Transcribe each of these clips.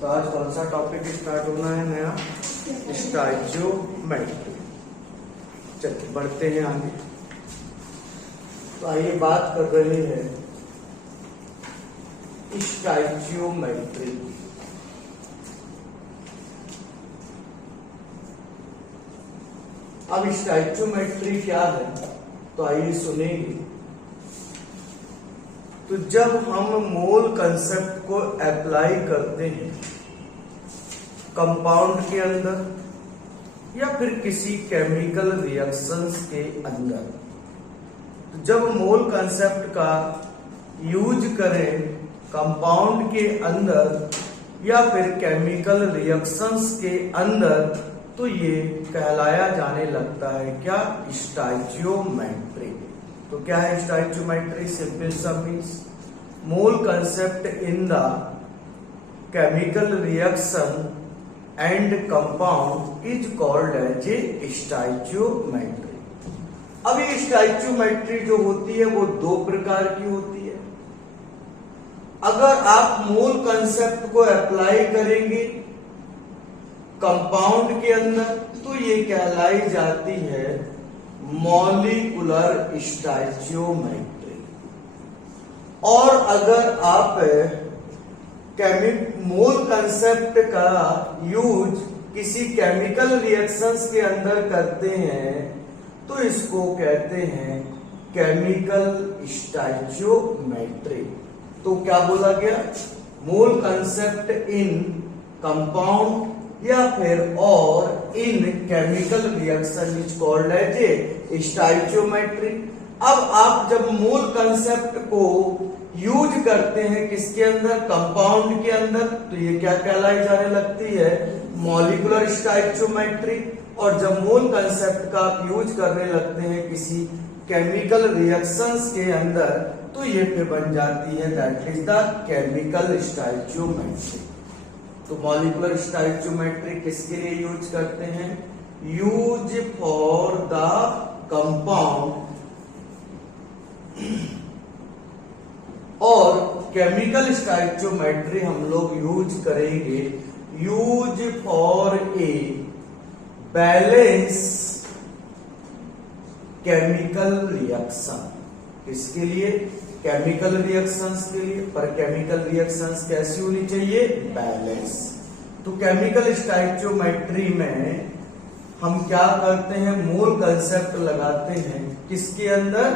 तो आज कौन सा टॉपिक स्टार्ट होना है नया? स्टोइचियोमेट्री। चलिए बढ़ते हैं आगे। तो आइए बात कर रहे हैं स्टोइचियोमेट्री। अब स्टोइचियोमेट्री क्या है तो आइए सुनेंगे। तो जब हम मोल कंसेप्ट को अप्लाई करते हैं कंपाउंड के अंदर या फिर किसी केमिकल रिएक्शंस के अंदर, तो जब मोल कंसेप्ट का यूज करें कंपाउंड के अंदर या फिर केमिकल रिएक्शंस के अंदर, तो ये कहलाया जाने लगता है क्या? स्टोइचियोमेट्री। तो क्या है स्टोइचियोमेट्री? सिंपल सा means mole concept in the chemical reaction and compound is called as a stoichiometry. अब ये स्टोइचियोमेट्री जो होती है वो दो प्रकार की होती है। अगर आप मोल कंसेप्ट को अप्लाई करेंगे कंपाउंड के अंदर तो ये कहलाई जाती है मॉलिक्यूलर स्टोइचियोमेट्री। और अगर आप मोल कंसेप्ट का यूज किसी केमिकल रिएक्शंस के अंदर करते हैं तो इसको कहते हैं केमिकल स्टोइचियोमेट्री। तो क्या बोला गया? मोल कंसेप्ट इन कंपाउंड या फिर और in chemical reaction is called as a stoichiometry. अब आप जब मोल कंसेप्ट को यूज करते हैं किसके अंदर? कंपाउंड के अंदर, तो ये क्या कहलाई जाने लगती है? Molecular stoichiometry. और जब मोल कंसेप्ट का आप यूज करने लगते हैं किसी केमिकल रिएक्शंस के अंदर तो ये फिर बन जाती है that is the chemical stoichiometry. तो मॉलिक्यूलर स्टोइचियोमेट्री किसके लिए यूज करते हैं? Use for the compound. और केमिकल स्टोइचियोमेट्री हम लोग यूज करेंगे use for a balance chemical reaction. किसके लिए? केमिकल रिएक्शंस के लिए। पर केमिकल रिएक्शंस कैसी होनी चाहिए? बैलेंस। तो केमिकल स्टोइचियोमेट्री में हम क्या करते हैं? मोल कंसेप्ट लगाते हैं किसके अंदर?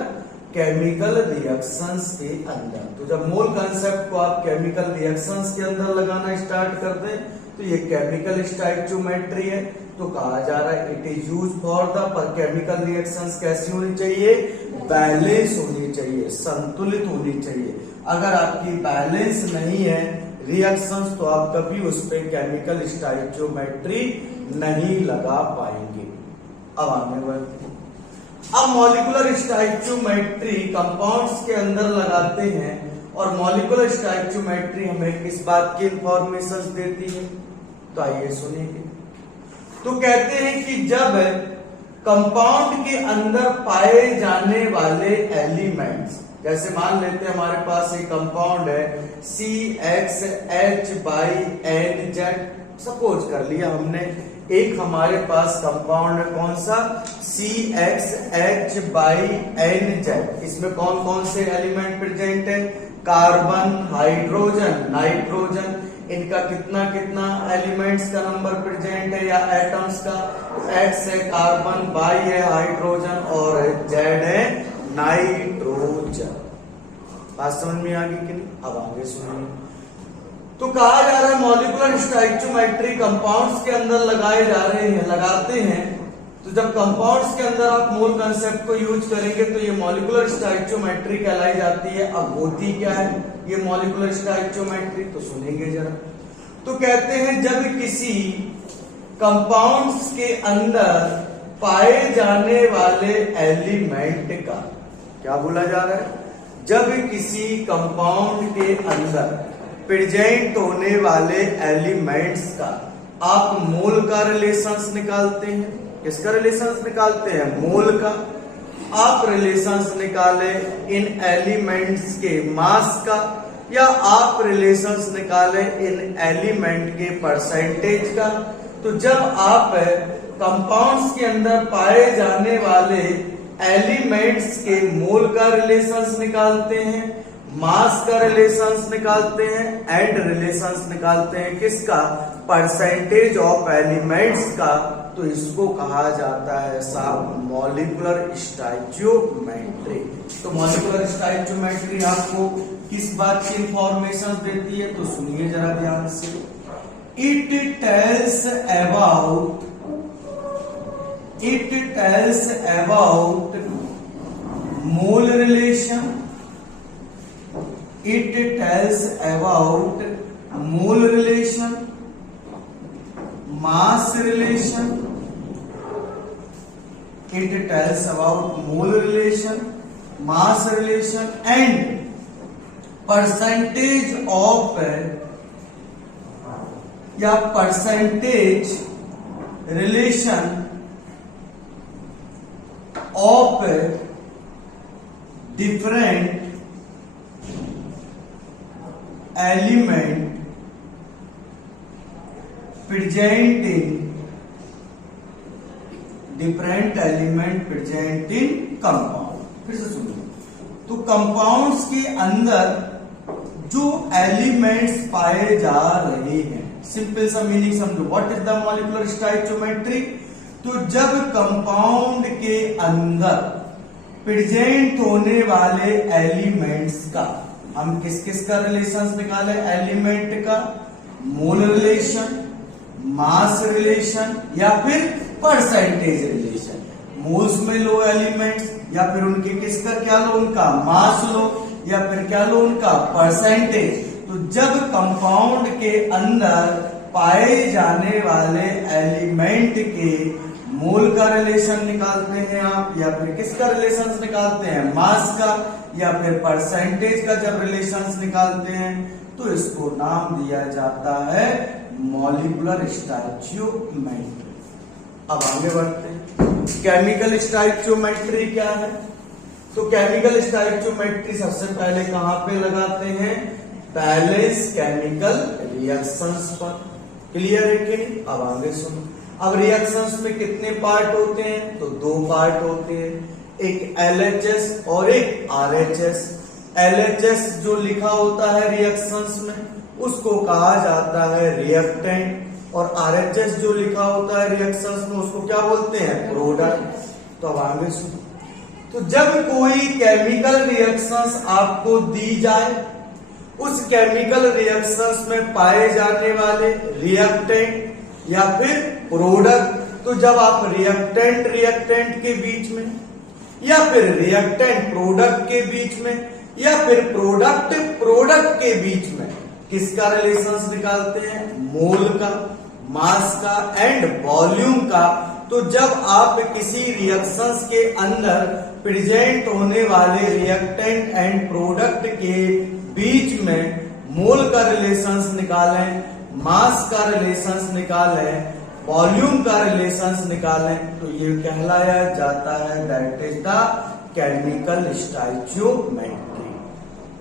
केमिकल रिएक्शंस के अंदर। तो जब मोल कंसेप्ट को आप केमिकल रिएक्शंस के अंदर लगाना स्टार्ट कर दें तो ये केमिकल स्टोइचियोमेट्री है। तो कहा जा रहा है it is use for the, पर केमिकल रिएक्शंस कैसी होनी चाहिए? बैलेंस होनी चाहिए, संतुलित होनी चाहिए। अगर आपकी बैलेंस नहीं है रिएक्शंस तो आप कभी उस पर केमिकल स्टोइचियोमेट्री नहीं लगा पाएंगे। अब आगे बढ़ते हैं। अब मॉलिक्यूलर स्टोइचियोमेट्री कंपाउंड्स के अंदर लगाते हैं और मॉलिक्यूलर स्टोइचियोमेट्री हमें किस बात की इंफॉर्मेशन देती है? तो आइए सुनिए। तो कहते हैं कि जब कंपाउंड के अंदर पाए जाने वाले एलिमेंट्स, जैसे मान लेते हैं हमारे पास एक कंपाउंड है CXH बाई NZ, सपोज कर लिया हमने। एक हमारे पास कंपाउंड है कौन सा? CXH by NZ। इसमें कौन कौन से एलिमेंट प्रेजेंट है? Carbon, hydrogen, nitrogen. इनका कितना कितना एलिमेंट्स का नंबर प्रेजेंट है या एटम्स का? X है कार्बन, Y है हाइड्रोजन और Z है नाइट्रोजन। बात समझ में आ गई कि नहीं? अब आगे सुनिए। तो कहा जा रहा है मॉलिक्यूलर स्टोइचियोमेट्री कंपाउंड्स के अंदर लगाए जा रहे हैं, लगाते हैं। तो जब कंपाउंड्स के अंदर आप मोल कंसेप्ट को यूज करेंगे तो ये मॉलिक्यूलर स्टोइचियोमेट्री कहलाई जाती है। अब होती क्या है ये मॉलिक्यूलर स्टोइचियोमेट्री? तो सुनेंगे जरा। तो कहते हैं जब किसी कंपाउंड्स के अंदर पाए जाने वाले एलिमेंट का, क्या बोला जा रहा है? जब किसी कंपाउंड के अंदर प्रेजेंट होने वाले एलिमेंट्स का आप मोल का रिलेशंस निकालते हैं। किसका रिलेशंस निकालते हैं? मोल का। आप रिलेशंस निकाले इन एलिमेंट्स के मास का या आप रिलेशंस निकाले इन एलिमेंट के परसेंटेज का। तो जब आप कंपाउंड्स के अंदर पाए जाने वाले एलिमेंट्स के मोल का रिलेशंस निकालते हैं, मास का रिलेशंस निकालते हैं, एंड रिलेशंस निकालते हैं किसका, परसेंटेज ऑफ एलिमेंट्स का, तो इसको कहा जाता है साहब मॉलिक्यूलर स्टोइचियोमेट्री। तो मॉलिक्यूलर स्टोइचियोमेट्री आपको किस बात की इंफॉर्मेशन देती है, तो सुनिए जरा ध्यान से। It tells about mole relation, it tells about mole relation, mass relation, it tells about mole relation, mass relation and percentage of या percentage relation of different element present in different element present in compound। फिर से सुनिए, तो compounds के अंदर जो elements पाए जा रहे हैं, सिंपल सा मीनिंग समझो, what is the molecular stoichiometry. तो जब कंपाउंड के अंदर प्रेजेंट होने वाले एलिमेंट्स का, हम किस किस का रिलेशन निकाले, एलिमेंट का मोल रिलेशन, मास रिलेशन या फिर परसेंटेज रिलेशन। मोल्स में लो एलिमेंट्स या फिर उनके किसका क्या लो, उनका मास लो या फिर क्या लो, उनका परसेंटेज। तो जब कंपाउंड के अंदर पाए जाने वाले एलिमेंट के मोल का रिलेशन निकालते हैं आप, या फिर किसका रिलेशन निकालते हैं, मास का या फिर परसेंटेज का जब रिलेशंस निकालते हैं, तो इसको नाम दिया जाता है मॉलिक्यूलर स्टोइचियोमेट्री। अब आगे बढ़ते हैं, केमिकल स्टोइचियोमेट्री क्या है। तो केमिकल स्टोइचियोमेट्री सबसे पहले कहां पे लगाते हैं, बैलेंस केमिकल रिएक्शंस पर। क्लियर है कि नहीं। अब आगे सुनो, अब रिएक्शंस में कितने पार्ट होते हैं, तो दो पार्ट होते हैं, एक LHS और एक RHS। LHS जो लिखा होता है रिएक्शंस में उसको कहा जाता है रिएक्टेंट, और RHS जो लिखा होता है रिएक्शंस में उसको क्या बोलते हैं, प्रोडक्ट। तो अब आगे सुनो, तो जब कोई केमिकल रिएक्शंस आपको दी जाए, उस केमिकल रिएक्शंस में पाए जाने वाले रिएक्टेंट या फिर प्रोडक्ट, तो जब आप रिएक्टेंट के बीच में या फिर रिएक्टेंट प्रोडक्ट के बीच में या फिर प्रोडक्ट के बीच में किसका रिलेशंस निकालते हैं, मोल का, मास का एंड वॉल्यूम का। तो जब आप किसी रिएक्शंस के अंदर प्रेजेंट होने वाले रिएक्टेंट एंड प्रोडक्ट के बीच में मोल का रिलेशंस निकालें, मास का रिलेशंस निकालें, वॉल्यूम का रिलेशंस निकालें, तो ये कहलाया जाता है that is the chemical stoichiometry.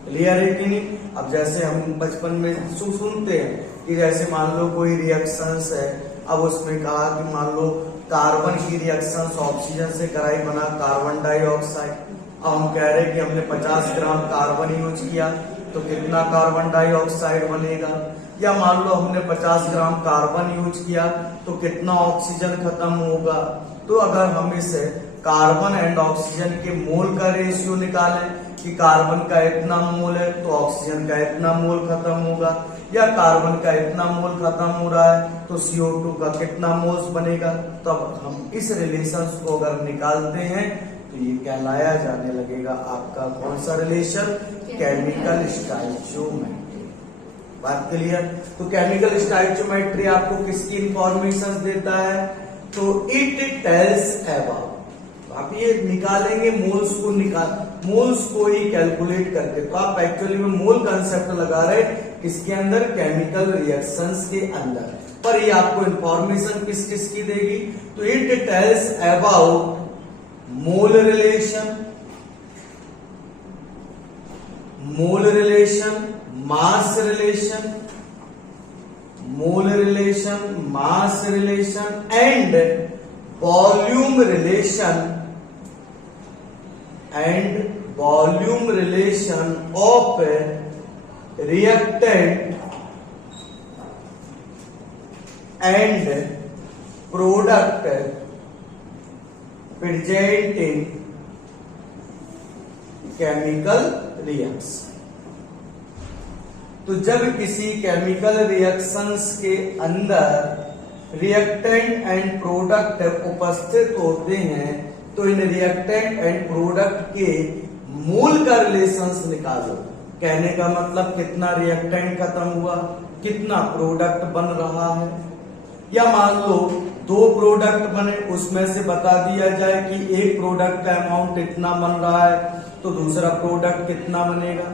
Clear है कि नहीं। अब जैसे हम बचपन में सुनते हैं कि जैसे मान लो कोई रिएक्शंस है, अब उसमें कहा कि मान लो कार्बन की रिएक्शंस ऑक्सीजन से कराई, बना कार्बन डाइऑक्साइड। अब हम कह रहे हैं कि हमने 50 ग्राम कार्बन यूज किया तो कितना कार्बन डाइऑक्साइड बनेगा, या मान लो हमने 50 ग्राम कार्बन यूज किया तो कितना ऑक्सीजन खत्म होगा। तो अगर हम इसे कार्बन एंड ऑक्सीजन के मोल का रेशियो निकालें कि कार्बन का इतना मोल है तो ऑक्सीजन का इतना मोल खत्म होगा, या कार्बन का इतना मोल खत्म हो रहा है तो CO2 का कितना मोल्स बनेगा, तब हम इस रिलेशन को अगर निकालते हैं तो ये कहलाया जाने लगेगा आपका कौन सा रिलेशन, केमिकल स्टोइचियोमेट्री। बात क्लियर। तो केमिकल स्टोइचियोमेट्री आपको किसकी इंफॉर्मेशन देता है, तो इट टेल्स अबाउट, आप ये निकालेंगे मोल्स को ही कैलकुलेट करके। तो आप एक्चुअली में मोल कंसेप्ट लगा रहे किसके अंदर, केमिकल रिएक्शंस के अंदर, पर ये आपको इंफॉर्मेशन किस किस की देगी, तो it tells about mole relation, mass relation, mole relation, mass relation and volume relation of reactant and product present in chemical reaction. तो जब किसी केमिकल रिएक्शंस के अंदर रिएक्टेंट एंड प्रोडक्ट उपस्थित होते हैं तो इन रिएक्टेंट एंड प्रोडक्ट के मोल का रिलेशंस निकालो। कहने का मतलब कितना रिएक्टेंट खत्म हुआ, कितना प्रोडक्ट बन रहा है। या मान लो दो प्रोडक्ट बने, उसमें से बता दिया जाए कि एक प्रोडक्ट का अमाउंट इतना बन रहा है तो दूसरा प्रोडक्ट कितना बनेगा।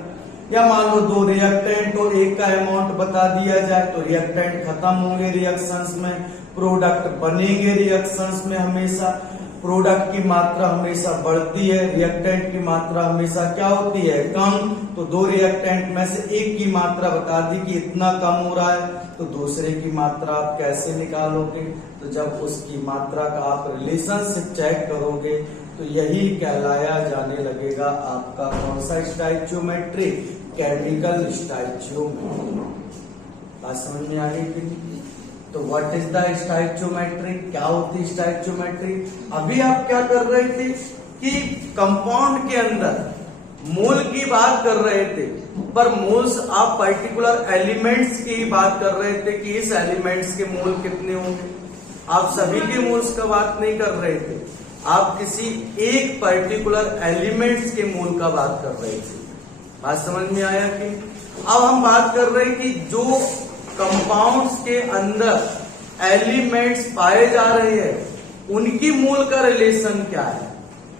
या मान लो दो रिएक्टेंट तो एक का अमाउंट बता दिया जाए तो रिएक्टेंट खत्म होंगे रिएक्शंस में, प्रोडक्ट बनेंगे रिएक्शंस में। हमेशा प्रोडक्ट की मात्रा हमेशा बढ़ती है, रिएक्टेंट की मात्रा हमेशा क्या होती है, कम। तो दो रिएक्टेंट में से एक की मात्रा बता दी कि इतना कम हो रहा है तो दूसरे की मात्रा आप कैसे निकालोगे। तो जब उसकी मात्रा का आप रिलेशनशिप चेक करोगे तो यही कहलाया जाने लगेगा आपका कौन सा स्टोइकियोमेट्री, केमिकल स्टोइकियोमेट्री। बात समझ में आ गई कि नहीं? तो व्हाट इज द स्टोइकियोमेट्री, क्या होती है स्टोइकियोमेट्री। अभी आप क्या कर रहे थे कि कंपाउंड के अंदर मोल की बात कर रहे थे, पर मोल्स आप पर्टिकुलर एलिमेंट्स की बात कर रहे थे कि इस एलिमेंट्स के मोल कितने होंगे। आप सभी के मोल्स का बात नहीं कर रहे थे, आप किसी एक पर्टिकुलर एलिमेंट्स के मोल का बात कर रहे थे। बात समझ में आया कि अब हम बात कर रहे हैं कि जो कंपाउंड्स के अंदर एलिमेंट्स पाए जा रहे हैं उनकी मोल का रिलेशन क्या है,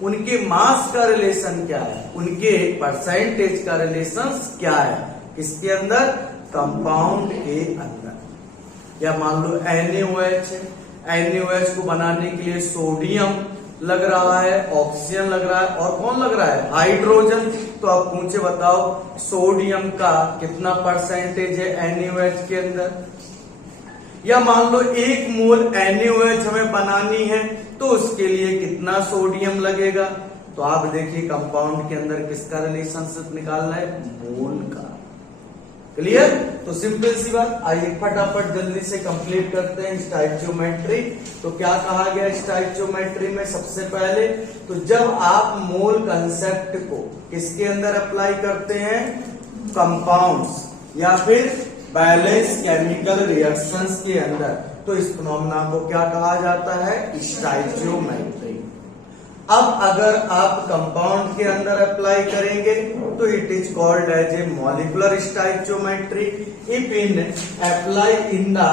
उनके मास का रिलेशन क्या है, उनके परसेंटेज का रिलेशन क्या है, किसके अंदर, कंपाउंड के अंदर। या मान लो NaOH है, NaOH को बनाने के लिए सोडियम लग रहा है, ऑक्सीजन लग रहा है और कौन लग रहा है, हाइड्रोजन। तो आप मुझे बताओ सोडियम का कितना परसेंटेज है NaOH के अंदर। या मान लो 1 मोल NaOH हमें बनानी है तो उसके लिए कितना सोडियम लगेगा। तो आप देखिए कंपाउंड के अंदर किसका रिलेशनशिप निकालना है, मोल का। क्लियर। तो सिंपल सी बात, आइए फटाफट जल्दी से कंप्लीट करते हैं स्टोइकियोमेट्री। तो क्या कहा गया स्टोइकियोमेट्री में, सबसे पहले तो जब आप मोल कंसेप्ट को किसके अंदर अप्लाई करते हैं, कंपाउंड्स या फिर बैलेंस केमिकल रिएक्शंस के अंदर, तो इस फिनोमेना को क्या कहा जाता है, स्टोइकियोमेट्री। अब अगर आप कंपाउंड के अंदर अप्लाई करेंगे तो it is called as a molecular stoichiometry. If in apply in the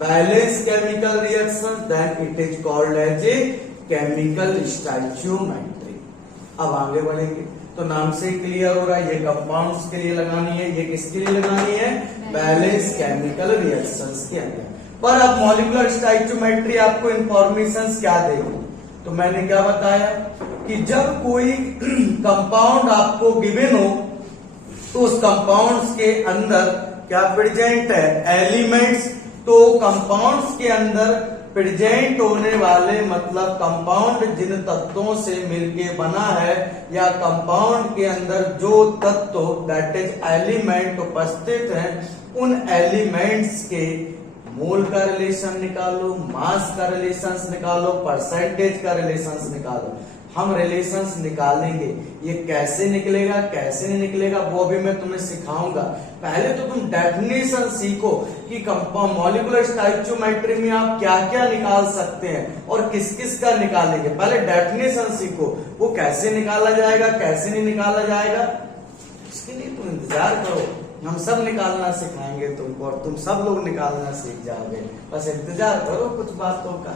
balance chemical reaction then it is called as a chemical stoichiometry. अब आगे बढ़ेंगे तो नाम से क्लियर हो रहा है, ये कंपाउंड्स के लिए लगानी है, ये किसके लिए लगानी है, बैलेंस केमिकल रिएक्शंस के अंदर। पर अब मॉलिक्यूलर स्टोइकियोमेट्री आपको इंफॉर्मेशन क्या देगी, तो मैंने क्या बताया कि जब कोई कंपाउंड आपको गिवन हो तो उस कंपाउंड्स के अंदर क्या प्रेजेंट है, एलिमेंट्स। तो कंपाउंड्स के अंदर प्रेजेंट होने वाले मतलब कंपाउंड जिन तत्वों से मिलके बना है या कंपाउंड के अंदर जो तत्व दैट इज एलिमेंट उपस्थित हैं, उन एलिमेंट्स के मोल का रिलेशन निकालो, मास का रिलेशंस निकालो, परसेंटेज का रिलेशंस निकालो। हम रिलेशंस निकालेंगे, ये कैसे निकलेगा कैसे नहीं निकलेगा वो भी मैं तुम्हें सिखाऊंगा। पहले तो तुम डेफिनेशन सीखो कि मॉलिक्यूलर स्टोइकियोमेट्री में आप क्या क्या निकाल सकते हैं और किस किस का निकालेंगे। पहले डेफिनेशन सीखो, वो कैसे निकाला जाएगा कैसे नहीं निकाला जाएगा, इसके लिए तुम इंतजार करो, हम सब निकालना सिखाएंगे तुमको और तुम सब लोग निकालना सीख जाओगे, बस इंतजार करो कुछ बातों का।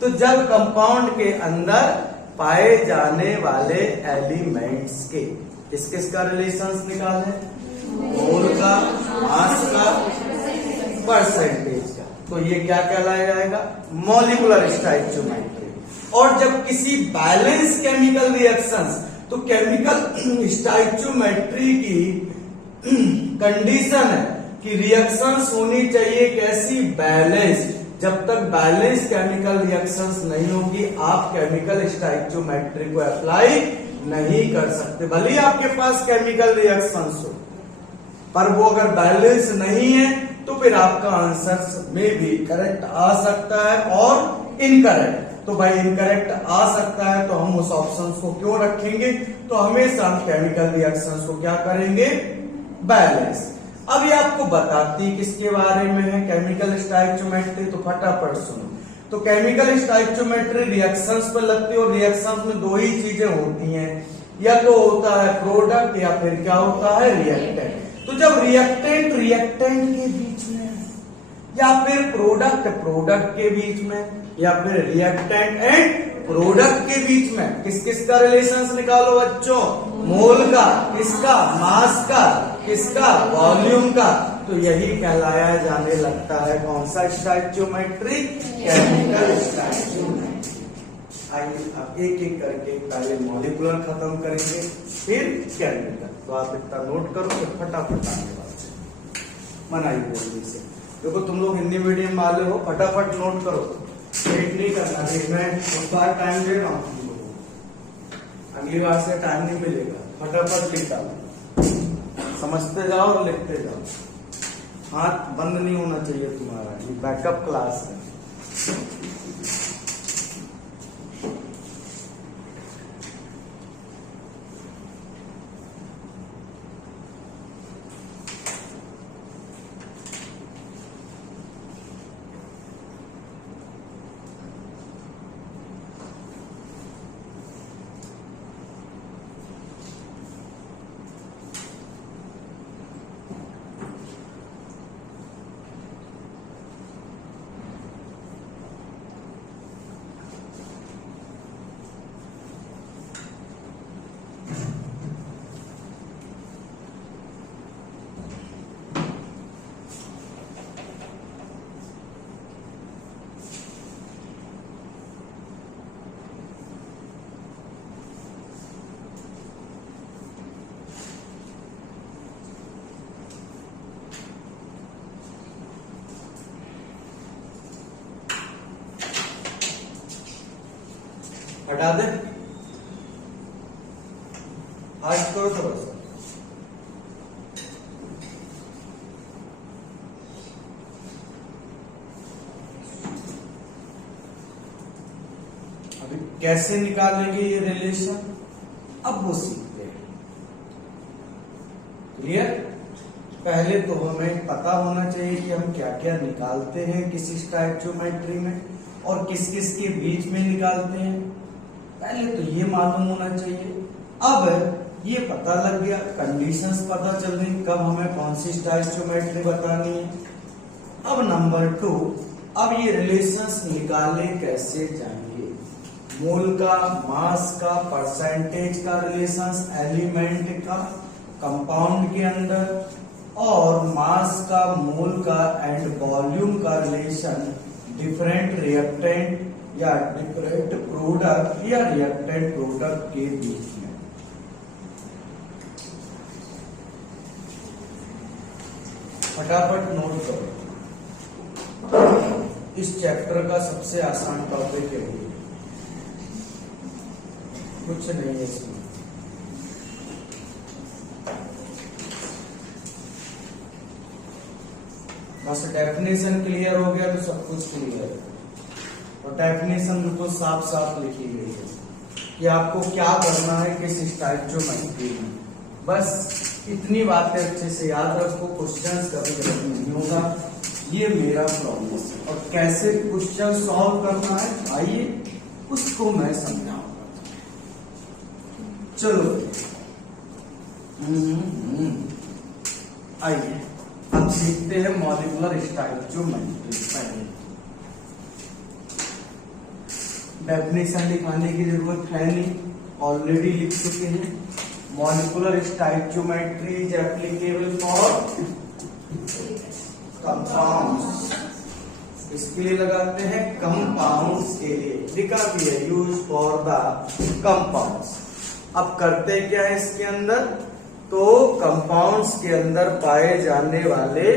तो जब कंपाउंड के अंदर पाए जाने वाले एलिमेंट्स के किस किस का रिलेशंस निकाले, मोल का, मास का, परसेंटेज का, तो ये क्या कहलाया जाएगा, मॉलिक्यूलर स्टोइकियोमेट्री। और जब किसी बैलेंस केमिकल रिएक्शंस, तो केमिकल स्टोइकियोमेट्री की कंडीशन है कि रिएक्शंस होनी चाहिए कैसी, बैलेंस। जब तक बैलेंस केमिकल रिएक्शंस नहीं होगी आप केमिकल स्टोइकियोमेट्री को अप्लाई नहीं कर सकते, भले ही आपके पास केमिकल रिएक्शंस हो, पर वो अगर बैलेंस नहीं है तो फिर आपका आंसर में भी करेक्ट आ सकता है और इनकरेक्ट। तो भाई इनकरेक्ट आ सकता है तो हम उस ऑप्शन को क्यों रखेंगे, तो हमेशा हम केमिकल रिएक्शंस को क्या करेंगे, बैलेंस। अब ये आपको बताती किसके बारे में है, केमिकल स्टोइकियोमेट्री, तो फटाफट सुनो। तो केमिकल स्टोइकियोमेट्री रिएक्शंस पर लगती है और रिएक्शंस में दो ही चीजें होती हैं, या तो होता है प्रोडक्ट या फिर क्या होता है रिएक्टेंट। तो जब रिएक्टेंट के बीच में या फिर प्रोडक्ट के बीच में या फिर रिएक्टेंट एंड प्रोडक्ट के बीच में किस किस का रिलेशंस निकालो बच्चों, मोल का, किसका, मास का, किसका, वॉल्यूम का। तो यही कहलाया जाने लगता है कौन सा स्टोइकियोमेट्री, केमिकल स्टोइकियोमेट्री। आइए अब एक एक करके पहले मॉलिक्यूलर खत्म करेंगे फिर केमिकल। तो आप इतना नोट करो तो फटाफट आगे बात मनाइए जल्दी से। देखो तुम लोग हिंदी मीडियम वाले हो, फटाफट नोट करो, वेट नहीं करना। मैं उस बार टाइम दे रहा हूँ तुम लोगों को, अगली बार से टाइम नहीं मिलेगा, फटाफट लिख डालो, समझते जाओ और लिखते जाओ, हाथ बंद नहीं होना चाहिए तुम्हारा, ये बैकअप क्लास है। हटा दे, आज करो थोड़ा सा। अभी कैसे निकालेंगे ये रिलेशन, अब वो सीखते हैं। क्लियर? पहले तो हमें पता होना चाहिए कि हम क्या क्या निकालते हैं किसी स्टोइकियोमेट्री में और किस किस के बीच में निकालते हैं, पहले तो ये मालूम होना चाहिए। अब ये पता लग गया, कंडीशंस पता चल गई कब हमें कौन सी स्टोइकियोमेट्री बतानी है। अब नंबर 2, अब ये रिलेशंस निकाले कैसे जाएंगे, मोल का, मास का, परसेंटेज का रिलेशंस, एलिमेंट का कंपाउंड के अंदर, और मास का, मोल का एंड वॉल्यूम का रिलेशन डिफरेंट रिएक्टेंट या डिफरेंट प्रोडक्ट या रिएक्टेंट प्रोडक्ट के बीच में। फटाफट नोट करो, इस चैप्टर का सबसे आसान टॉपिक है, कुछ नहीं है इसमें। बस डेफिनेशन क्लियर हो गया तो सब कुछ क्लियर है। और डेफिनेशन बिल्कुल साफ साफ लिखी गई है कि आपको क्या करना है किस स्टोइकियोमेट्री में। बस इतनी बातें अच्छे से याद रखो, क्वेश्चंस कभी गलत नहीं होगा, ये मेरा प्रॉमिस है। और कैसे क्वेश्चन सॉल्व करना है आइए उसको मैं समझाऊंगा। चलो आइए हम सीखते हैं मॉलिक्यूलर स्टोइकियोमेट्री। पहले डेफिनेशन लिखाने की जरूरत है नहीं, ऑलरेडी लिख चुके हैं। Molecular stoichiometry is applicable for compounds, इसके लिए लगाते हैं कंपाउंड्स के लिए, लिखा भी है यूज फॉर द कंपाउंड्स। अब करते क्या है इसके अंदर, तो कंपाउंड्स के अंदर पाए जाने वाले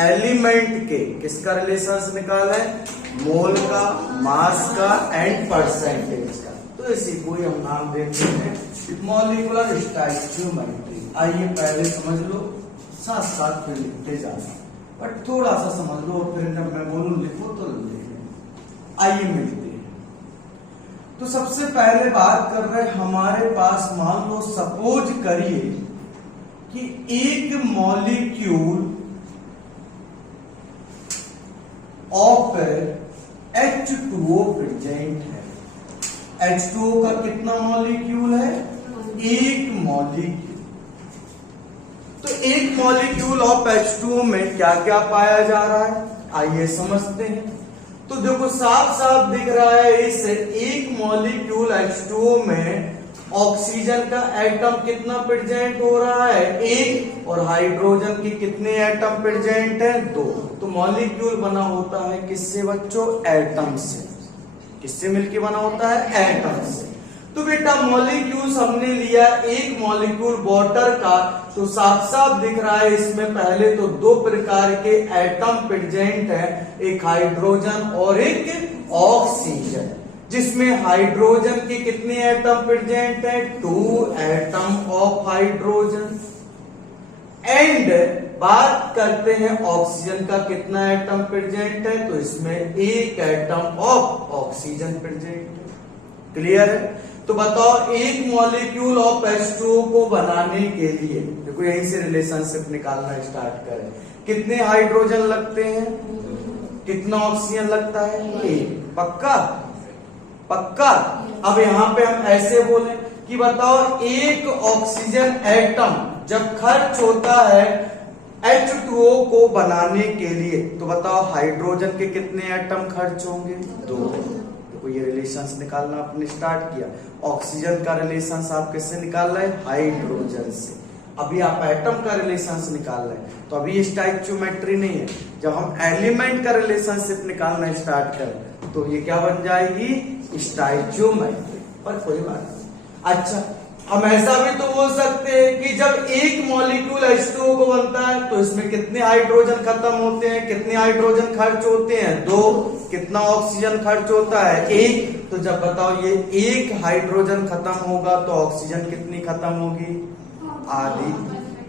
एलिमेंट के किसका रिलेशंस निकाला है, मोल का, मास का एंड परसेंटेज का। तो इसी को ही हम नाम देते हैं मॉलिक्यूलर स्टोइकियोमेट्री। आइए पहले समझ लो, साथ साथ फिर लिखते जाना, बट थोड़ा सा समझ लो और फिर जब मैं बोलूं लिखो तो लिखो। आइए मिलते हैं। तो सबसे पहले बात कर रहे हमारे पास, मान लो सपोज करिए कि एक मॉलिक्यूल ऑफ H2O प्रेजेंट है। H2O का कितना मॉलिक्यूल है, एक मॉलिक्यूल। तो एक मॉलिक्यूल ऑफ H2O में क्या क्या पाया जा रहा है, आइए समझते हैं। तो देखो साफ साफ दिख रहा है, इस एक मॉलिक्यूल H2O में ऑक्सीजन का एटम कितना प्रेजेंट हो रहा है, एक, और हाइड्रोजन के कितने एटम प्रेजेंट है, दो। तो मॉलिक्यूल बना होता है किससे बच्चों, एटम से। किससे मिलके बना होता है, एटम से। तो बेटा मॉलिक्यूल्स हमने लिया, एक मॉलिक्यूल वाटर का, तो साफ साफ दिख रहा है इसमें पहले तो दो प्रकार के एटम प्रेजेंट है, एक हाइड्रोजन और एक ऑक्सीजन, जिसमें हाइड्रोजन के कितने एटम प्रेजेंट है, 2 एटम ऑफ हाइड्रोजन। एंड बात करते हैं ऑक्सीजन का कितना एटम प्रेजेंट है, तो इसमें एक एटम ऑफ ऑक्सीजन प्रेजेंट है। क्लियर है। तो बताओ एक मॉलिक्यूल ऑफ H2O को बनाने के लिए, देखो यहीं से रिलेशनशिप निकालना स्टार्ट करें, कितने हाइड्रोजन लगते हैं, कितना ऑक्सीजन लगता है, एक। पक्का पक्का। अब यहां पे हम ऐसे बोले कि बताओ एक ऑक्सीजन एटम जब खर्च होता है H2O को बनाने के लिए, तो बताओ हाइड्रोजन के कितने एटम खर्च होंगे, 2। देखो ये रिलेशंस निकालना आपने स्टार्ट किया। ऑक्सीजन का रिलेशंस आप किससे निकाल रहे हैं, हाइड्रोजन से। अभी आप एटम का रिलेशंस निकाल रहे हैं, तो अभी स्टोइकियोमेट्री नहीं है। जब हम एलिमेंट का रिलेशनशिप निकालना स्टार्ट करें तो ये क्या बन जाएगी, स्टोइकियोमेट्री। पर कोई बात नहीं। अच्छा, हम ऐसा भी तो बोल सकते हैं कि जब एक मॉलिक्यूल H2O को बनता है तो इसमें कितने हाइड्रोजन खत्म होते हैं, कितने हाइड्रोजन खर्च होते हैं, 2। कितना ऑक्सीजन खर्च होता है, 1। तो जब बताओ ये एक हाइड्रोजन खत्म होगा तो ऑक्सीजन कितनी खत्म होगी, आधी।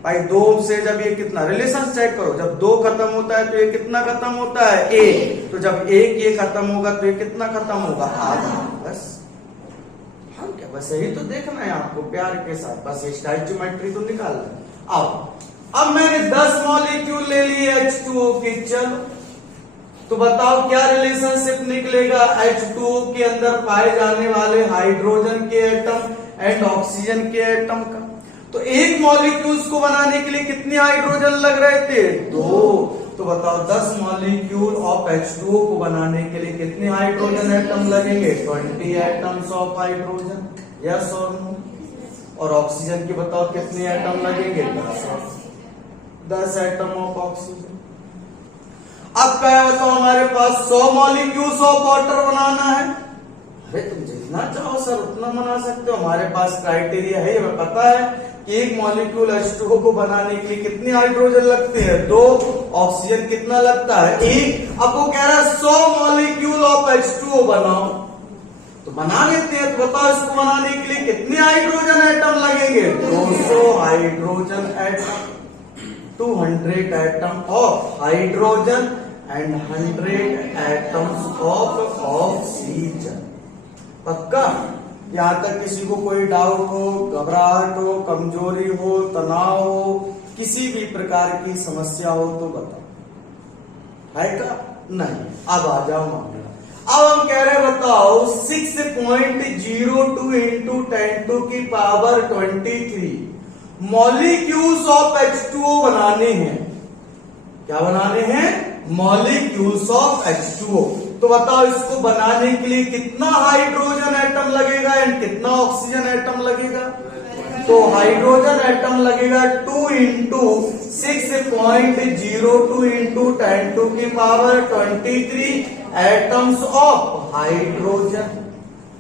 भाई 2 से जब ये कितना, रिलेशन चेक करो, जब 2 खत्म होता है तो ये कितना खत्म होता है, 1। तो जब 1 ये खत्म होगा तो ये कितना खत्म होगा, आधा। बस हम क्या, बस यही तो देखना है आपको प्यार के साथ, बस स्टोइकियोमेट्री तो निकालना। अब मैंने 10 मॉलिक्यूल ले लिए H2O के, चलो तो बताओ क्या रिलेशनशिप निकलेगा H2O के अंदर पाए जाने वाले हाइड्रोजन के एटम एंड ऑक्सीजन के एटम का। तो एक मॉलिक्यूल्स को बनाने के लिए कितने हाइड्रोजन लग रहे थे, 2। तो बताओ 10 मॉलिक्यूल ऑफ H2O को बनाने के लिए कितने हाइड्रोजन एटम लगेंगे, 20 एटम्स ऑफ हाइड्रोजन, यस और नो। और ऑक्सीजन के बताओ कितने एटम लगेंगे, 10 एटम ऑफ ऑक्सीजन। अब क्या बताओ हमारे पास 100 मॉलिक्यूल्स ऑफ वाटर बनाना है। अरे तुम जितना चाहो सर उतना बना सकते हो, हमारे पास क्राइटेरिया है, हमें पता है कि एक मॉलिक्यूल H2O को बनाने के लिए कितने हाइड्रोजन लगते हैं, 2। ऑक्सीजन कितना लगता है, 1। अब वो कह रहा है 100 मॉलिक्यूल ऑफ H2O बनाओ, तो बना लेते हैं। तो बताओ इसको बनाने के लिए कितने हाइड्रोजन एटम लगेंगे, 200 hydrogen atom, 200 atom of hydrogen and 100 atoms of oxygen. पक्का। यहां तक किसी को कोई डाउट हो, घबराहट हो, कमजोरी हो, तनाव हो, किसी भी प्रकार की समस्या हो तो बताओ, है का नहीं। अब आ जाओ मामला। अब हम कह रहे बताओ 6.02 इंटू 10⁻23 मॉलिक्यूल्स ऑफ H2O बनाने हैं। क्या बनाने हैं, मॉलिक्यूल्स ऑफ H2O। तो बताओ इसको बनाने के लिए कितना हाइड्रोजन एटम लगेगा एंड कितना ऑक्सीजन एटम लगेगा। तो हाइड्रोजन एटम लगेगा 2 into 6.02 into 10⁻23 atoms of hydrogen,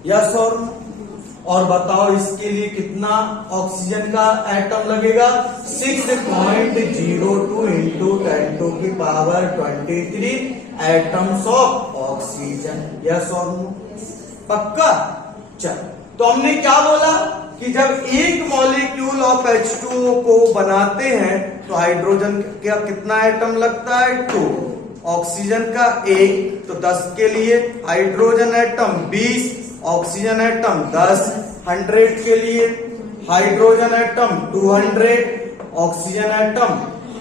yes और नो। और बताओ इसके लिए कितना ऑक्सीजन का एटम लगेगा 6.02 into 10⁻23 atoms of oxygen. Yes और नो? पक्का? चल, तो हमने क्या बोला कि जब एक मॉलिक्यूल ऑफ H2O को बनाते हैं तो हाइड्रोजन का कितना एटम लगता है 2, ऑक्सीजन का 1, तो 10 के लिए हाइड्रोजन एटम 20, ऑक्सीजन एटम 10, 100 के लिए हाइड्रोजन एटम 200, ऑक्सीजन एटम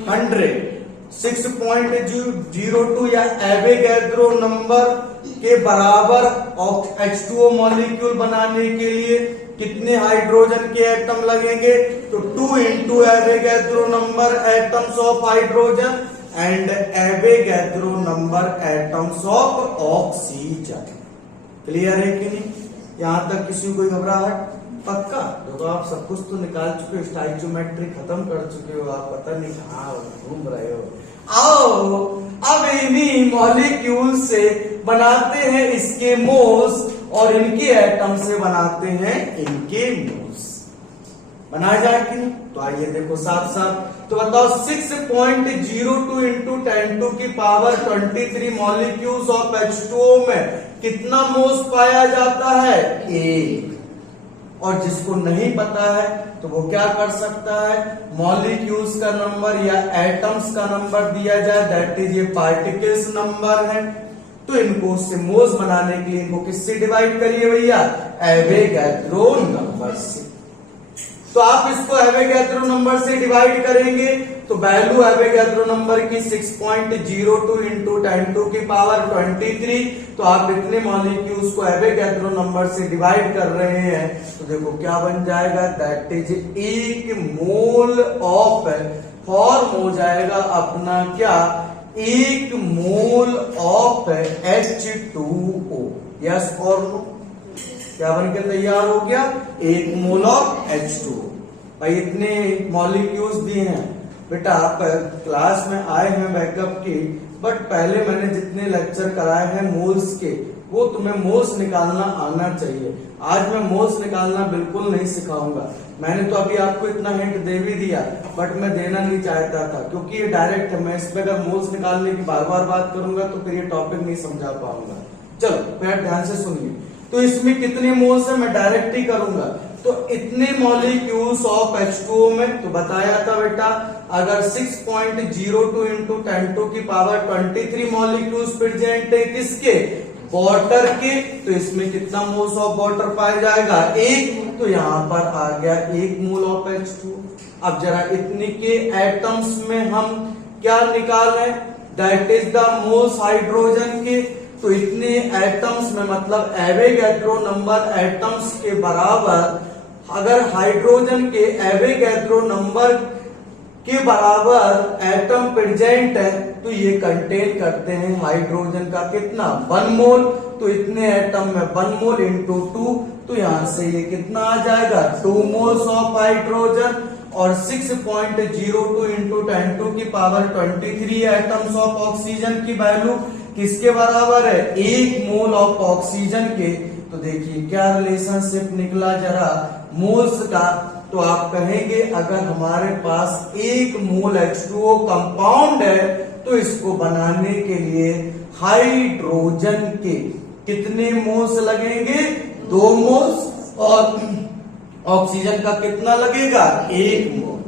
100। 6.02 या एवोगैड्रो नंबर के बराबर H2O मॉलिक्यूल बनाने के लिए कितने हाइड्रोजन के एटम लगेंगे? तो 2 into Avogadro number atoms of hydrogen and Avogadro number atoms of oxygen. Clear है कि नहीं? यहां तक किसी को घबराहट? पक्का? तो आप सब कुछ तो निकाल चुके हो, स्टाइचोमेट्री खत्म कर चुके हो, आप पता नहीं कहाँ घूम रहे हो। आओ अब इन्हीं मॉलिक्यूल से बनाते हैं इसके मोल्स और इनके एटम से बनाते हैं इनके मोल्स। बनाया जाए कि नहीं? तो आइए देखो साथ साथ। तो बताओ 6.02 इंटू 10⁻23 मॉलिक्यूल्स ऑफ H2O में कितना मोल्स पाया जाता है? 1। और जिसको नहीं पता है तो वो क्या कर सकता है, मॉलिक्यूल्स का नंबर या एटम्स का नंबर दिया जाए, दैट इज ये पार्टिकल्स नंबर है, तो इनको उससे मोल्स बनाने के लिए इनको किससे डिवाइड करिए भैया? एवोगैड्रो नंबर से। तो आप इसको एवोगैड्रो नंबर से डिवाइड करेंगे तो वैल्यू एवोगैड्रो नंबर की 6.02 इंटू 10⁻23। तो आप इतने मॉलिक्यूल्स को एवोगैड्रो नंबर से डिवाइड कर रहे हैं तो देखो क्या बन जाएगा, that is 1 mole of, form हो जाएगा अपना क्या, 1 मोल ऑफ H2O। यस और नो? क्या बन के तैयार हो गया? 1 मोल ऑफ H2O। भाई इतने मॉलिक्यूल्स दिए हैं बेटा, आप क्लास में आए हैं बैकअप की, बट पहले मैंने जितने लेक्चर कराए हैं मोल्स के वो तुम्हें मोल्स निकालना आना चाहिए। आज मैं मोल्स निकालना बिल्कुल नहीं सिखाऊंगा। मैंने तो अभी आपको इतना हिंट दे भी दिया, बट मैं देना नहीं चाहता था क्योंकि ये डायरेक्ट है। मैं इसमें अगर मोल्स निकालने की बार बार बात करूंगा तो फिर ये टॉपिक नहीं समझा पाऊंगा। चलो फिर ध्यान से सुनिए। तो इसमें कितने मोल्स है मैं डायरेक्ट ही करूंगा। तो इतने मॉलिक्यूल्स ऑफ H2O में तो बताया था बेटा, अगर 6.02 इंटू 10⁻23 मॉलिक्यूल्स प्रेजेंट है किसके, वाटर के, तो इसमें कितना मोल्स ऑफ वाटर पाया जाएगा? 1। तो यहां पर आ गया 1 मोल ऑफ H2O। अब जरा इतने के एटम्स में हम क्या निकाल रहे हैं, that is the moles hydrogen के। तो इतने एटम्स में मतलब एवोगैड्रो नंबर एटम्स के बराबर, अगर हाइड्रोजन के एवोगैड्रो नंबर के बराबर एटम प्रेजेंट है तो ये कंटेन करते हैं हाइड्रोजन का कितना, 1 मोल। तो इतने एटम में 1 मोल इंटू 2, तो यहां से ये कितना आ जाएगा, 2 मोल्स ऑफ हाइड्रोजन। और 6.02 इंटू 10⁻23 एटम्स ऑफ ऑक्सीजन की वैल्यू किसके बराबर है, 1 मोल ऑफ ऑक्सीजन के। तो देखिए क्या रिलेशनशिप निकला जरा मोल्स का। तो आप कहेंगे अगर हमारे पास 1 मोल H2O कंपाउंड है तो इसको बनाने के लिए हाइड्रोजन के कितने मोल्स लगेंगे, 2 मोल्स, और ऑक्सीजन का कितना लगेगा, 1 मोल।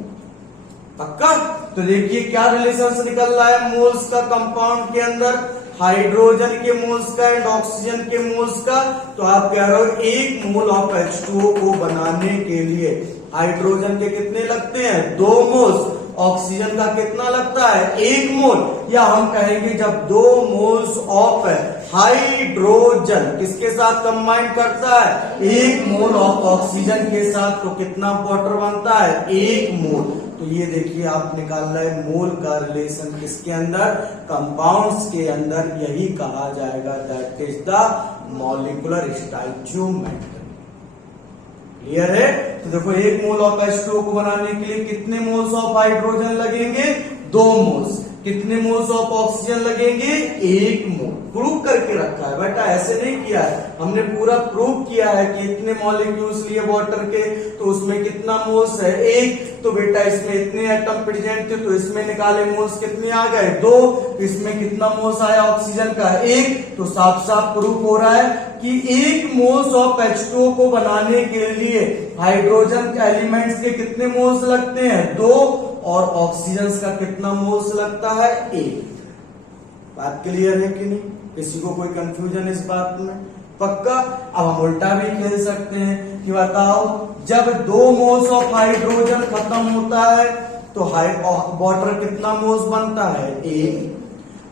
पक्का? तो देखिए क्या रिलेशन निकल रहा है मोल्स का कंपाउंड के अंदर, हाइड्रोजन के मोल्स का एंड ऑक्सीजन के मोल्स का। तो आप कह रहे हो 1 मोल ऑफ H2O को बनाने के लिए हाइड्रोजन के कितने लगते हैं, 2 मोल्स, ऑक्सीजन का कितना लगता है, 1 मोल। या हम कहेंगे जब 2 मोल्स ऑफ हाइड्रोजन किसके साथ कंबाइन करता है, 1 मोल ऑफ ऑक्सीजन के साथ, तो कितना वाटर बनता है, 1 मोल। तो ये देखिए आप निकाल रहे हैं मोल का रिलेशन किसके अंदर, कंपाउंड्स के अंदर। यही कहा जाएगा that is the molecular stoichiometry. Clear है? तो देखो 1 मोल ऑफ H2O को बनाने के लिए कितने मोल्स ऑफ हाइड्रोजन लगेंगे, 2 मोल्स। कितने मोल्स ऑफ ऑक्सीजन लगेंगे? 1 मोल। प्रूव करके रखा है बेटा, ऐसे नहीं किया है, हमने पूरा प्रूव किया है कि इतने मॉलिक्यूल्स लिए वाटर के, तो उसमें कितना मोल्स है? 1। तो बेटा इसमें इतने एटम प्रेजेंट थे, तो इसमें निकाले मोल्स कितने आ गए? 2। इसमें कितना मोल्स आया ऑक्सीजन का? 1। तो साफ साफ प्रूफ हो रहा है कि 1 मोल्स ऑफ H2O को बनाने के लिए हाइड्रोजन एलिमेंट्स के कितने मोल्स लगते हैं? 2। और ऑक्सीजन का कितना मोल्स लगता है? 1। बात क्लियर है कि नहीं? किसी को कोई कंफ्यूजन इस बात में? पक्का। अब हम उल्टा भी खेल सकते हैं कि बताओ, जब 2 मोल्स ऑफ हाइड्रोजन खत्म होता है तो वाटर कितना मोल्स बनता है? 1।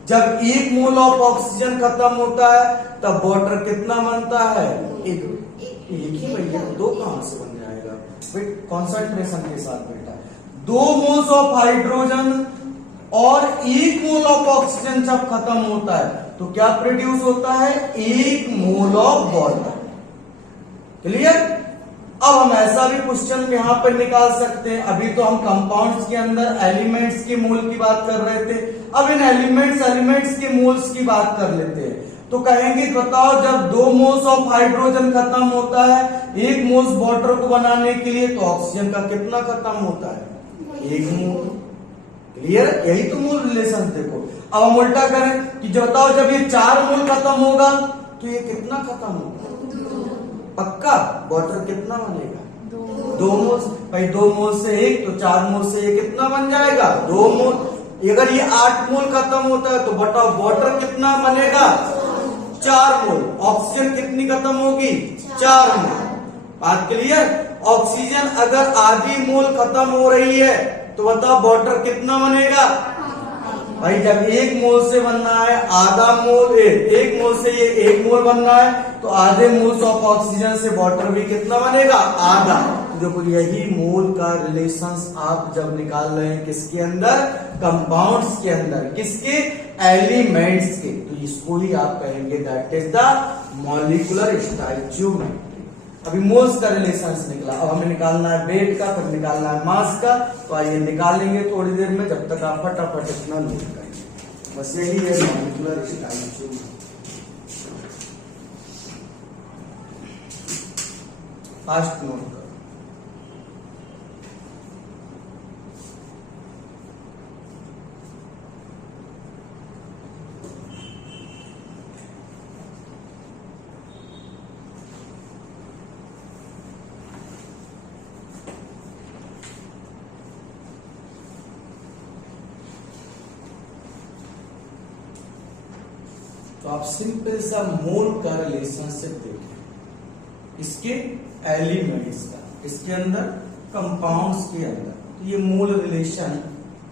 जब 1 मोल ऑफ ऑक्सीजन खत्म होता है तब वाटर कितना बनता है? 1 ही भैया, 2 कहां से बन जाएगा? कॉन्सेंट्रेशन के साथ बेटा, 2 मोल्स ऑफ हाइड्रोजन और 1 मोल ऑफ ऑक्सीजन जब खत्म होता है तो क्या प्रोड्यूस होता है? 1 मोल ऑफ वाटर। क्लियर? अब हम ऐसा भी क्वेश्चन यहां पर निकाल सकते हैं। अभी तो हम कंपाउंड्स के अंदर एलिमेंट्स के मोल की बात कर रहे थे, अब इन एलिमेंट्स के मोल्स की बात कर लेते हैं। तो कहेंगे बताओ, जब 2 मोल्स ऑफ हाइड्रोजन खत्म होता है 1 मोल्स वाटर को बनाने के लिए, तो ऑक्सीजन का कितना खत्म होता है? 1 मोल। क्लियर? यही तो मूल रिलेशन। देखो अब हम उल्टा करें कि जो बताओ, जब ये 4 मोल खत्म होगा तो ये कितना खत्म होगा? पक्का। वाटर कितना बनेगा? 2 मोल। भाई 2 मोल से 1 तो 4 मोल से ये कितना बन जाएगा? 2 मोल। अगर ये 8 मोल खत्म होता है तो बताओ वाटर कितना बनेगा? 4 मोल। ऑक्सीजन कितनी खत्म होगी? 4 मोल। बात क्लियर? ऑक्सीजन अगर आधी मोल खत्म हो रही है तो बताओ वाटर कितना बनेगा? भाई जब 1 मोल से बनना है आधा मोल, 1 मोल से ये 1 मोल बनना है तो आधे मोल्स ऑफ ऑक्सीजन से वाटर भी कितना बनेगा? आधा। तो देखो यही मोल का रिलेशंस आप जब निकाल रहे हैं किसके अंदर? कंपाउंड्स के अंदर। किसके? एलिमेंट्स के। तो इसको ही आप कहेंगे that is the molecular stoichiometry. अभी मोल्स का रिलेशंस निकला, अब हमें निकालना है वेट का, फिर निकालना है मास का। तो आइए निकालेंगे थोड़ी देर में, जब तक आप फटाफट इतना नोट करेंगे। बस यही है मॉलिक्यूलर स्टोइचियोमेट्री। फास्ट नोट करो। तो आप सिंपल सा मोल का रिलेशनशिप देखें, इसके एलिमेंट्स का, इसके अंदर कंपाउंड्स के अंदर। तो ये मोल रिलेशन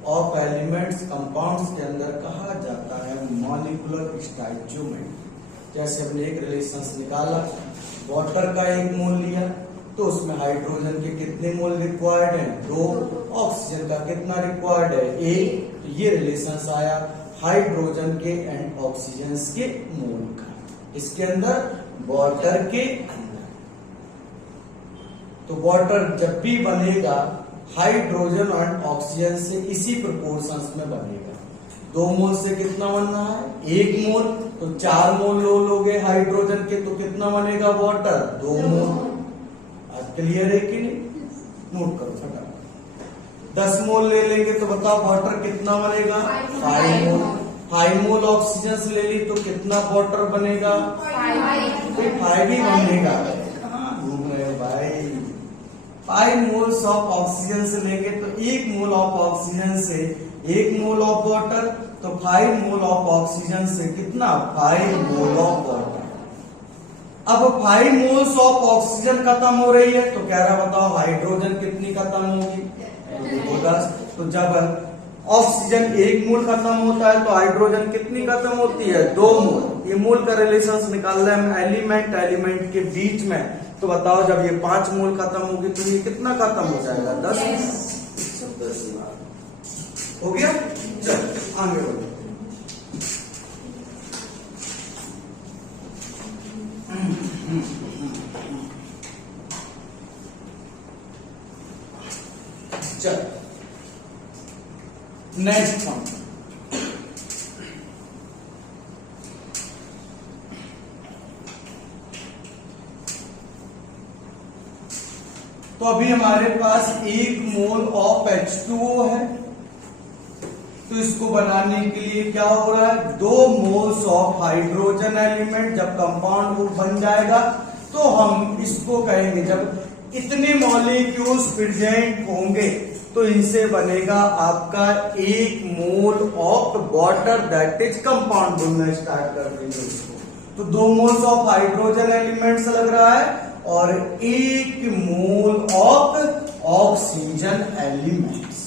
ऑफ एलिमेंट्स कंपाउंड्स के अंदर कहा जाता है मॉलिक्यूलर स्टोइचियोमेट्री। जैसे हमने एक रिलेशन निकाला, वाटर का 1 मोल लिया तो उसमें हाइड्रोजन के कितने मोल रिक्वायर्ड हैं? 2। ऑक्सीजन का कितना रिक्वायर्ड है? 1। तो ये रिलेशन आया हाइड्रोजन के एंड ऑक्सीजन के मोल का, इसके अंदर वाटर के अंदर। तो वाटर जब भी बनेगा हाइड्रोजन और ऑक्सीजन से इसी प्रोपोर्शंस में बनेगा। 2 मोल से कितना बनना है? 1 मोल। तो 4 मोल लोगे हाइड्रोजन के तो कितना बनेगा वाटर? 2 मोल। क्लियर है कि नहीं? नोट करो फटाफट। 10 मोल ले लेंगे तो बताओ वाटर कितना बनेगा? 5 मोल। 5 मोल ऑक्सीजन से ले ली तो कितना वाटर बनेगा? 5 ही बनेगा। कहाँ घूम रहे भाई? 5 मोल्स ऑफ ऑक्सीजन से लेंगे तो 1 मोल ऑफ ऑक्सीजन से 1 मोल ऑफ वाटर, तो 5 मोल ऑफ ऑक्सीजन से कितना? 5 मोल ऑफ वाटर। अब 5 मोल्स ऑफ ऑक्सीजन खत्म हो रही है तो कह रहा बताओ हाइड्रोजन कितनी खत्म होगी? 10। तो जब ऑक्सीजन 1 मोल खत्म होता है तो हाइड्रोजन कितनी खत्म होती है? 2 मोल। ये मोल का रिलेशन निकाल रहे हैं एलिमेंट के बीच में। तो बताओ जब ये 5 मोल खत्म होगी तो ये कितना खत्म हो जाएगा? 10 हो गया। चल आगे बढ़ो। चल नेक्स्ट हम तो अभी हमारे पास 1 मोल ऑफ H2O है, तो इसको बनाने के लिए क्या हो रहा है, 2 मोल्स ऑफ हाइड्रोजन एलिमेंट। जब कंपाउंड ग्रुप बन जाएगा तो हम इसको कहेंगे, जब इतने मॉलिक्यूल्स प्रेजेंट होंगे तो इनसे बनेगा आपका 1 mole of water, that is compound बनना स्टार्ट कर देंगे इसको। तो 2 मोल्स ऑफ हाइड्रोजन एलिमेंट्स लग रहा है और 1 मोल ऑफ ऑक्सीजन एलिमेंट्स।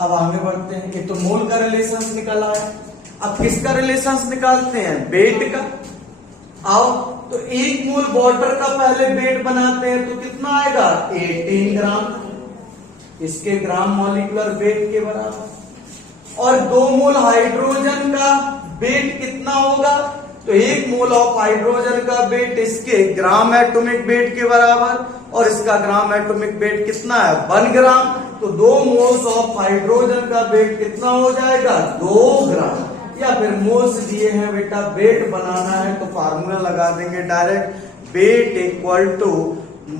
अब आगे बढ़ते हैं, ये तो मोल का रिलेशंस निकला है। अब किसका रिलेशंस निकालते हैं, वेट का। आओ, तो 1 मोल वाटर का पहले वेट बनाते हैं, तो कितना आएगा, 18 ग्राम, इसके ग्राम मॉलिक्यूलर वेट के बराबर। और 2 मोल हाइड्रोजन का वेट कितना होगा, तो 1 मोल ऑफ हाइड्रोजन का वेट इसके ग्राम एटॉमिक वेट के बराबर, और इसका ग्राम एटॉमिक वेट कितना है, 1 ग्राम। तो 2 मोल्स ऑफ हाइड्रोजन का वेट कितना हो जाएगा, 2 ग्राम। या फिर मोल्स दिए हैं बेटा, वेट बनाना है तो फार्मूला लगा देंगे direct, weight equal two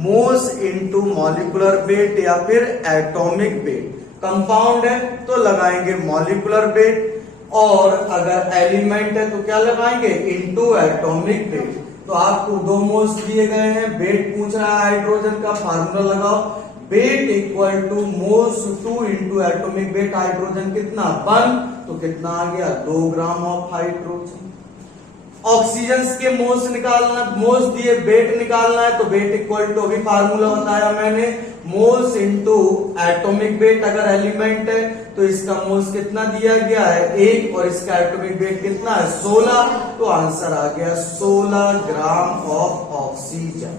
moles into molecular weight या फिर एटॉमिक वेट। कंपाउंड है तो लगाएंगे मॉलिक्यूलर वेट, और अगर एलिमेंट है तो क्या लगाएंगे, इनटू एटॉमिक वेट। तो आपको 2 मोल्स दिए गए हैं, वेट पूछ रहा है हाइड्रोजन का, फार्मूला लगाओ, weight equal two moles 2 into atomic weight. Hydrogen कितना, 1, तो कितना आ गया, 2 ग्राम ऑफ हाइड्रोजन। ऑक्सीजन के मोल्स निकालना, मोल्स दिए वेट निकालना है, तो वेट इक्वल टू, अभी फार्मूला बताया मैंने, मोल्स इंटू एटॉमिक वेट। अगर एलिमेंट है तो इसका मोल्स कितना दिया गया है, 1, और इसका एटॉमिक वेट कितना है, 16। तो आंसर आ गया 16 ग्राम ऑफ ऑक्सीजन।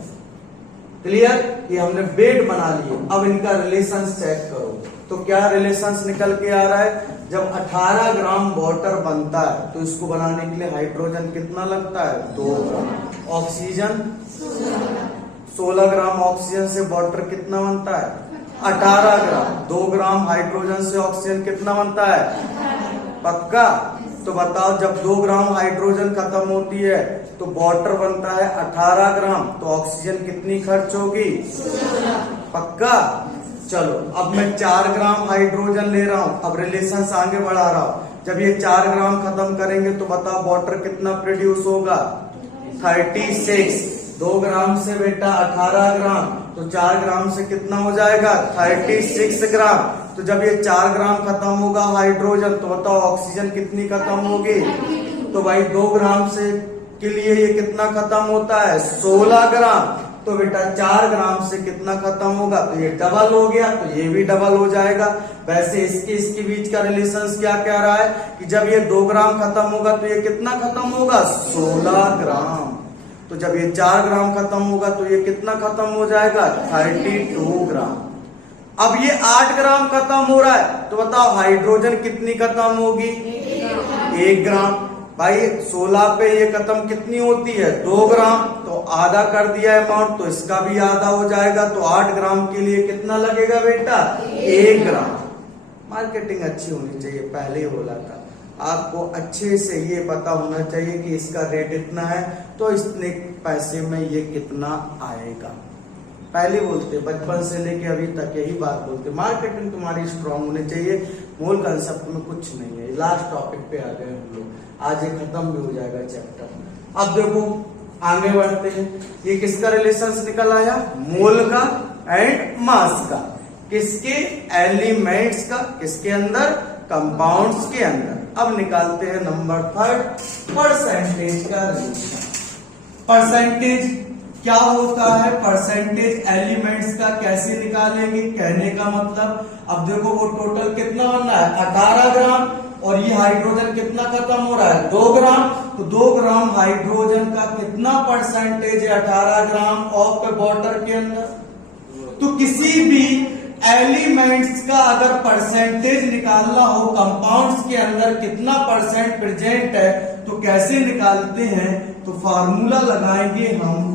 क्लियर, ये हमने वेट बना लिए। अब इनका रिलेशंस चेक करो, तो क्या रिलेशंस निकल के आ रहा है, जब 18 ग्राम वाटर बनता है तो इसको बनाने के लिए हाइड्रोजन कितना लगता है, 2 ग्राम। ऑक्सीजन 16 ग्राम ऑक्सीजन से वाटर कितना बनता है, 18 ग्राम। 2 ग्राम हाइड्रोजन से ऑक्सीजन कितना बनता है, पक्का। तो बताओ, जब 2 ग्राम हाइड्रोजन खत्म होती है तो वाटर बनता है 18 ग्राम, तो ऑक्सीजन कितनी खर्च होगी, पक्का। चलो, अब मैं 4 ग्राम हाइड्रोजन ले रहा हूं, अब रिलेशंस आगे बढ़ा रहा हूं। जब ये 4 ग्राम खत्म करेंगे तो बताओ वाटर कितना प्रोड्यूस होगा, 36। 2 ग्राम से बेटा 18 ग्राम, तो 4 ग्राम से कितना हो जाएगा, 36 ग्राम। तो जब ये 4 ग्राम खत्म होगा हाइड्रोजन, तो बताओ ऑक्सीजन कितनी खत्म होगी, तो भाई 2 ग्राम से के लिए ये कितना खत्म होता है, 16 ग्राम। तो बेटा 4 ग्राम से कितना खत्म होगा, तो ये डबल हो गया, तो ये भी डबल हो जाएगा। वैसे इसके बीच का रिलेशंस क्या कह रहा है कि जब ये 2 ग्राम खत्म होगा तो ये कितना खत्म होगा, 16 ग्राम। तो जब ये 4 ग्राम खत्म होगा तो ये कितना खत्म हो जाएगा, 32 ग्राम। अब ये 8 ग्राम खत्म हो रहा है, तो बताओ हाइड्रोजन कितनी खत्म होगी, 1 ग्राम। भाई 16 पे ये खत्म कितनी होती है, 2 ग्राम, तो आधा कर दिया अमाउंट, तो इसका भी आधा हो जाएगा। तो 8 ग्राम के लिए कितना लगेगा बेटा, 1 ग्राम। मार्केटिंग अच्छी होनी चाहिए, पहले ही बोला था आपको, अच्छे से ये पता होना चाहिए कि इसका रेट इतना है तो इतने पैसे में ये कितना आएगा। पहले बोलते, बचपन से लेके अभी तक यही बात बोलते, मार्केटिंग तुम्हारी स्ट्रांग होनी चाहिए। मूल कंसेप्ट में कुछ नहीं है। लास्ट टॉपिक पे आ गए हम लोग, आज ये खत्म भी हो जाएगा चैप्टर। अब देखो आगे बढ़ते हैं, ये किसका रिलेशंस निकल आया, मोल का एंड मास का। किसके, एलिमेंट्स का, किसके अंदर, कंपाउंड्स के अंदर। अब निकालते हैं नंबर 3, परसेंटेज का रिलेशन। परसेंटेज क्या होता है, परसेंटेज एलिमेंट्स का कैसे निकालेंगे, कहने का मतलब, अब देखो वो टोटल कितना बनना है, 18 ग्राम, और ये हाइड्रोजन कितना खत्म हो रहा है, 2 ग्राम। तो 2 ग्राम हाइड्रोजन का कितना परसेंटेज है 18 ग्राम ऑफ वाटर के अंदर। तो किसी भी एलिमेंट्स का अगर परसेंटेज निकालना हो, कंपाउंड्स के अंदर कितना परसेंट प्रेजेंट है, तो कैसे निकालते हैं, तो फार्मूला लगाएंगे हम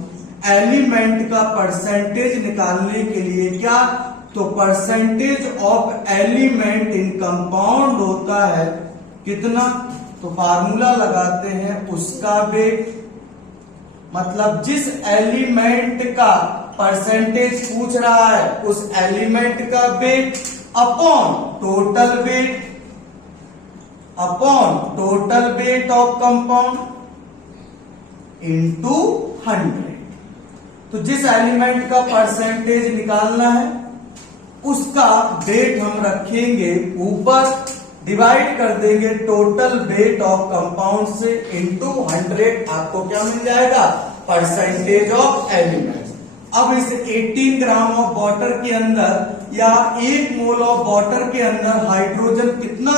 एलिमेंट का परसेंटेज निकालने के लिए। क्या, तो percentage of element in compound होता है कितना, तो फार्मूला लगाते हैं उसका वेट, मतलब जिस एलिमेंट का परसेंटेज पूछ रहा है उस एलिमेंट का weight upon total weight of compound into 100। तो जिस एलिमेंट का परसेंटेज निकालना है उसका वेट हम रखेंगे ऊपर, डिवाइड कर देंगे टोटल वेट ऑफ कंपाउंड से इनटू 100। आपको क्या मिल जाएगा? Percentage of element. अब इस 18 ग्राम ऑफ वाटर के अंदर या 1 मोल ऑफ वाटर के अंदर हाइड्रोजन कितना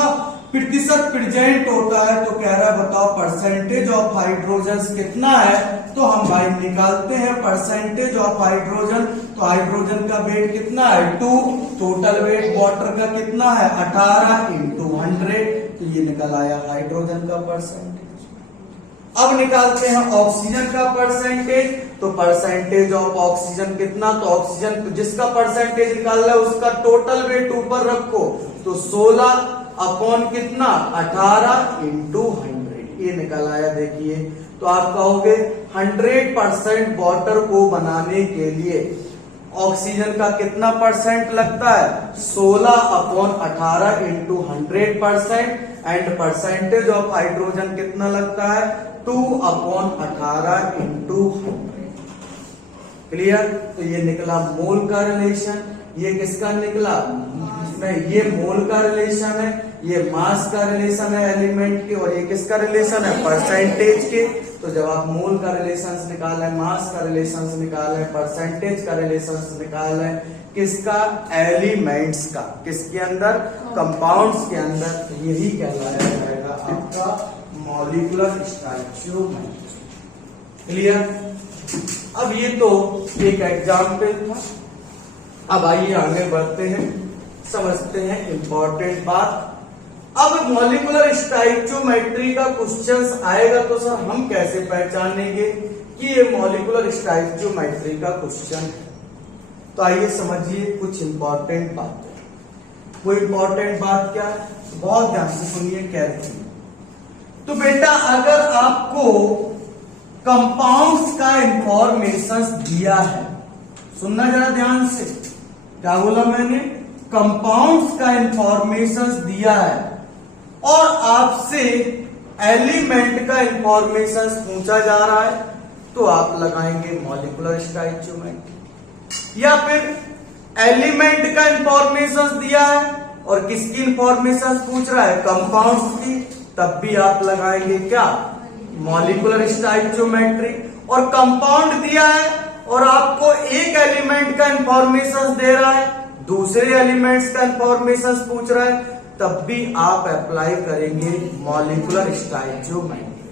प्रतिशत प्रेजेंट होता है, तो कह रहा है बताओ परसेंटेज ऑफ हाइड्रोजन कितना है। तो हम भाई निकालते हैं परसेंटेज ऑफ हाइड्रोजन। तो हाइड्रोजन का वेट कितना है? 2। टोटल वेट वाटर का कितना है? 18 इंटू 100। तो ये निकल आया हाइड्रोजन का परसेंटेज। अब निकालते हैं ऑक्सीजन का परसेंटेज। तो परसेंटेज ऑफ ऑक्सीजन कितना? तो ऑक्सीजन जिसका परसेंटेज निकालना है उसका टोटल वेट ऊपर रखो, तो 16 अपॉन कितना? 18 इंटू 100। ये निकल आया। देखिए तो आप कहोगे 100% वाटर को बनाने के लिए ऑक्सीजन का कितना परसेंट लगता है? 16 upon 18 into 100%। And percentage of hydrogen कितना लगता है? 2 अपॉन 18 इंटू 100। क्लियर? तो ये निकला मोल का रिलेशन। ये किसका निकला? ये मोल का रिलेशन है, ये मास का रिलेशन है एलिमेंट के, और ये किसका रिलेशन है? परसेंटेज के। तो जब आप मोल का रिलेशन निकाल है, मास का रिलेशन निकाल है, परसेंटेज का रिलेशन निकाल है, किसका? एलिमेंट्स का। किसके अंदर? कंपाउंड्स के अंदर। तो यही कहलाया जाएगा आपका मॉलिक्यूलर स्टोइकियोमेट्री। क्लियर? अब ये तो एक एग्जाम्पल था। अब आइए आगे बढ़ते हैं, समझते हैं इंपॉर्टेंट बात। अब मॉलिक्यूलर स्टोइकियोमेट्री का क्वेश्चंस आएगा तो सर हम कैसे पहचानेंगे कि ये मॉलिक्यूलर स्टोइकियोमेट्री का क्वेश्चन है? तो आइए समझिए कुछ इंपॉर्टेंट बात। वो इंपॉर्टेंट बात क्या है? बहुत ध्यान से सुनिए केयरफुली। तो बेटा अगर आपको कंपाउंड्स का इंफॉर्मेशन दिया है, सुनना जरा ध्यान से, क्या बोला मैंने? कंपाउंड्स का इंफॉर्मेशन दिया है और आपसे एलिमेंट का इंफॉर्मेशन पूछा जा रहा है, तो आप लगाएंगे मॉलिक्यूलर स्टोइकियोमेट्री। या फिर एलिमेंट का इंफॉर्मेशन दिया है और किसकी इंफॉर्मेशन पूछ रहा है? कंपाउंड्स की, तब भी आप लगाएंगे क्या? Molecular stoichiometry. और कंपाउंड दिया है और आपको एक एलिमेंट का इंफॉर्मेशन दे रहा है, दूसरे एलिमेंट्स का इंफॉर्मेशन पूछ रहा है, तब भी आप अप्लाई करेंगे मॉलिक्यूलर स्टोइकियोमेट्री।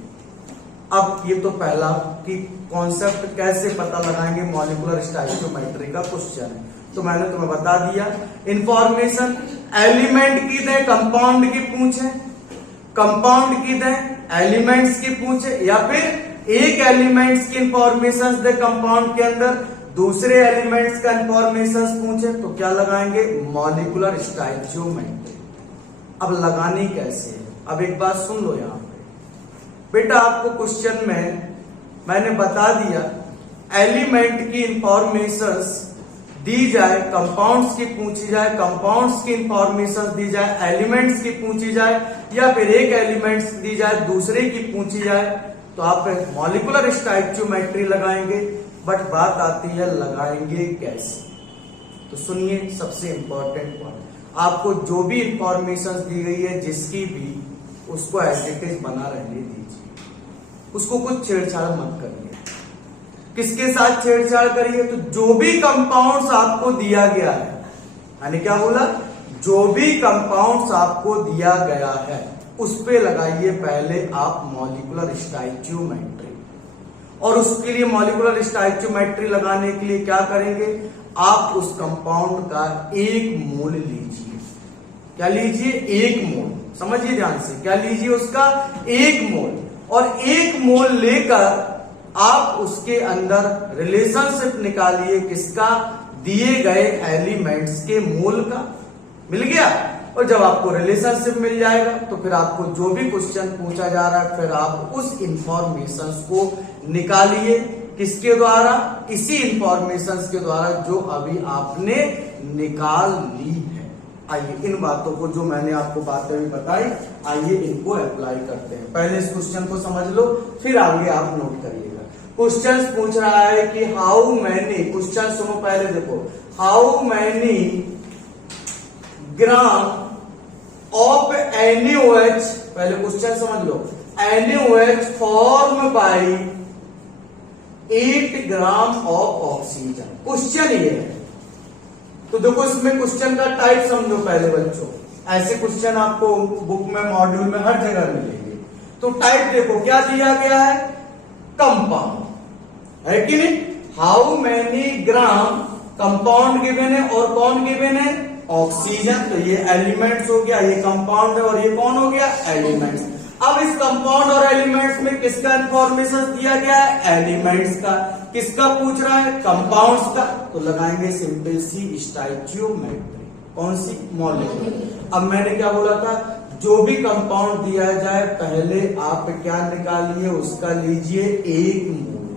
अब ये तो पहला कि कॉन्सेप्ट कैसे पता लगाएंगे मॉलिक्यूलर स्टोइकियोमेट्री का क्वेश्चन है, तो मैंने तुम्हें बता दिया। इंफॉर्मेशन एलिमेंट की दें, कंपाउंड की पूछे, कंपाउंड की दें, एलिमेंट्स की पूछे, या फिर एक एलिमेंट्स की इंफॉर्मेशन दे कंपाउंड के अंदर, दूसरे एलिमेंट्स का इंफॉर्मेशन पूछे, तो क्या लगाएंगे? Molecular stoichiometry. अब लगानी कैसे है? अब एक बात सुन लो यहां पे बेटा, आपको क्वेश्चन में मैंने बता दिया एलिमेंट की इंफॉर्मेशन दी जाए, कंपाउंड्स की पूछी जाए, कंपाउंड्स की इंफॉर्मेशन दी जाए, एलिमेंट्स की पूछी जाए, या फिर एक एलिमेंट्स दी जाए दूसरे की पूछी जाए, तो आप मॉलिक्यूलर स्टोइकियोमेट्री लगाएंगे। बट बात आती है लगाएंगे कैसे? तो सुनिए सबसे इंपॉर्टेंट पॉइंट, आपको जो भी इंफॉर्मेशन दी गई है जिसकी भी, उसको एज इट इज बना रहने दीजिए, उसको कुछ छेड़छाड़ मत करिए। किसके साथ छेड़छाड़ करिए? तो जो भी कंपाउंड्स आपको दिया गया है, यानी क्या बोला? जो भी कंपाउंड्स आपको दिया गया है उस पे लगाइए पहले आप मॉलिक्यूलर स्टोइकियोमेट्री। और उसके लिए मॉलिक्यूलर स्टोइकियोमेट्री लगाने के लिए क्या करेंगे? आप उस कंपाउंड का 1 मोल लीजिए। क्या लीजिए? 1 मोल। समझिए ध्यान से, क्या लीजिए? उसका 1 मोल। और 1 मोल लेकर आप उसके अंदर रिलेशनशिप निकालिए, किसका? दिए गए एलिमेंट्स के मोल का। मिल गया? और जब आपको रिलेशनशिप मिल जाएगा तो फिर आपको जो भी क्वेश्चन पूछा जा रहा है, फिर आप उस इंफॉर्मेशन को निकालिए किसके द्वारा? इसी इंफॉर्मेशन के द्वारा जो अभी आपने निकाल ली है। आइए इन बातों को, जो मैंने आपको बातें भी बताई, आइए इनको अप्लाई करते हैं। पहले इस क्वेश्चन को समझ लो, फिर आगे आप नोट करिएगा। क्वेश्चन पूछ रहा है कि हाउ मैनी, क्वेश्चन सुनो पहले देखो, how many gram of NaOH, पहले क्वेश्चन समझ लो, NaOH form by 8 gram of oxygen. Question ये है। तो देखो इसमें क्वेश्चन का टाइप समझो पहले बच्चों। ऐसे क्वेश्चन आपको बुक में, मॉड्यूल में हर जगह मिलेंगे। तो टाइप देखो क्या दिया गया है, कंपाउंड है कि नहीं। How many gram compound given है, और कौन गिवन है, ऑक्सीजन। तो ये एलिमेंट्स हो गया, ये कंपाउंड है, और ये कौन हो गया, एलिमेंट्स। अब इस कंपाउंड और एलिमेंट्स में किसका इंफॉर्मेशन दिया गया है, एलिमेंट्स का। किसका पूछ रहा है, कंपाउंड्स का। तो लगाएंगे सिंपल सी स्टोइचियोमेट्री, कौन सी, मॉलिक्यूलर। अब मैंने क्या बोला था, जो भी कंपाउंड दिया जाए पहले आप क्या निकालिए, उसका लीजिए 1 मोल।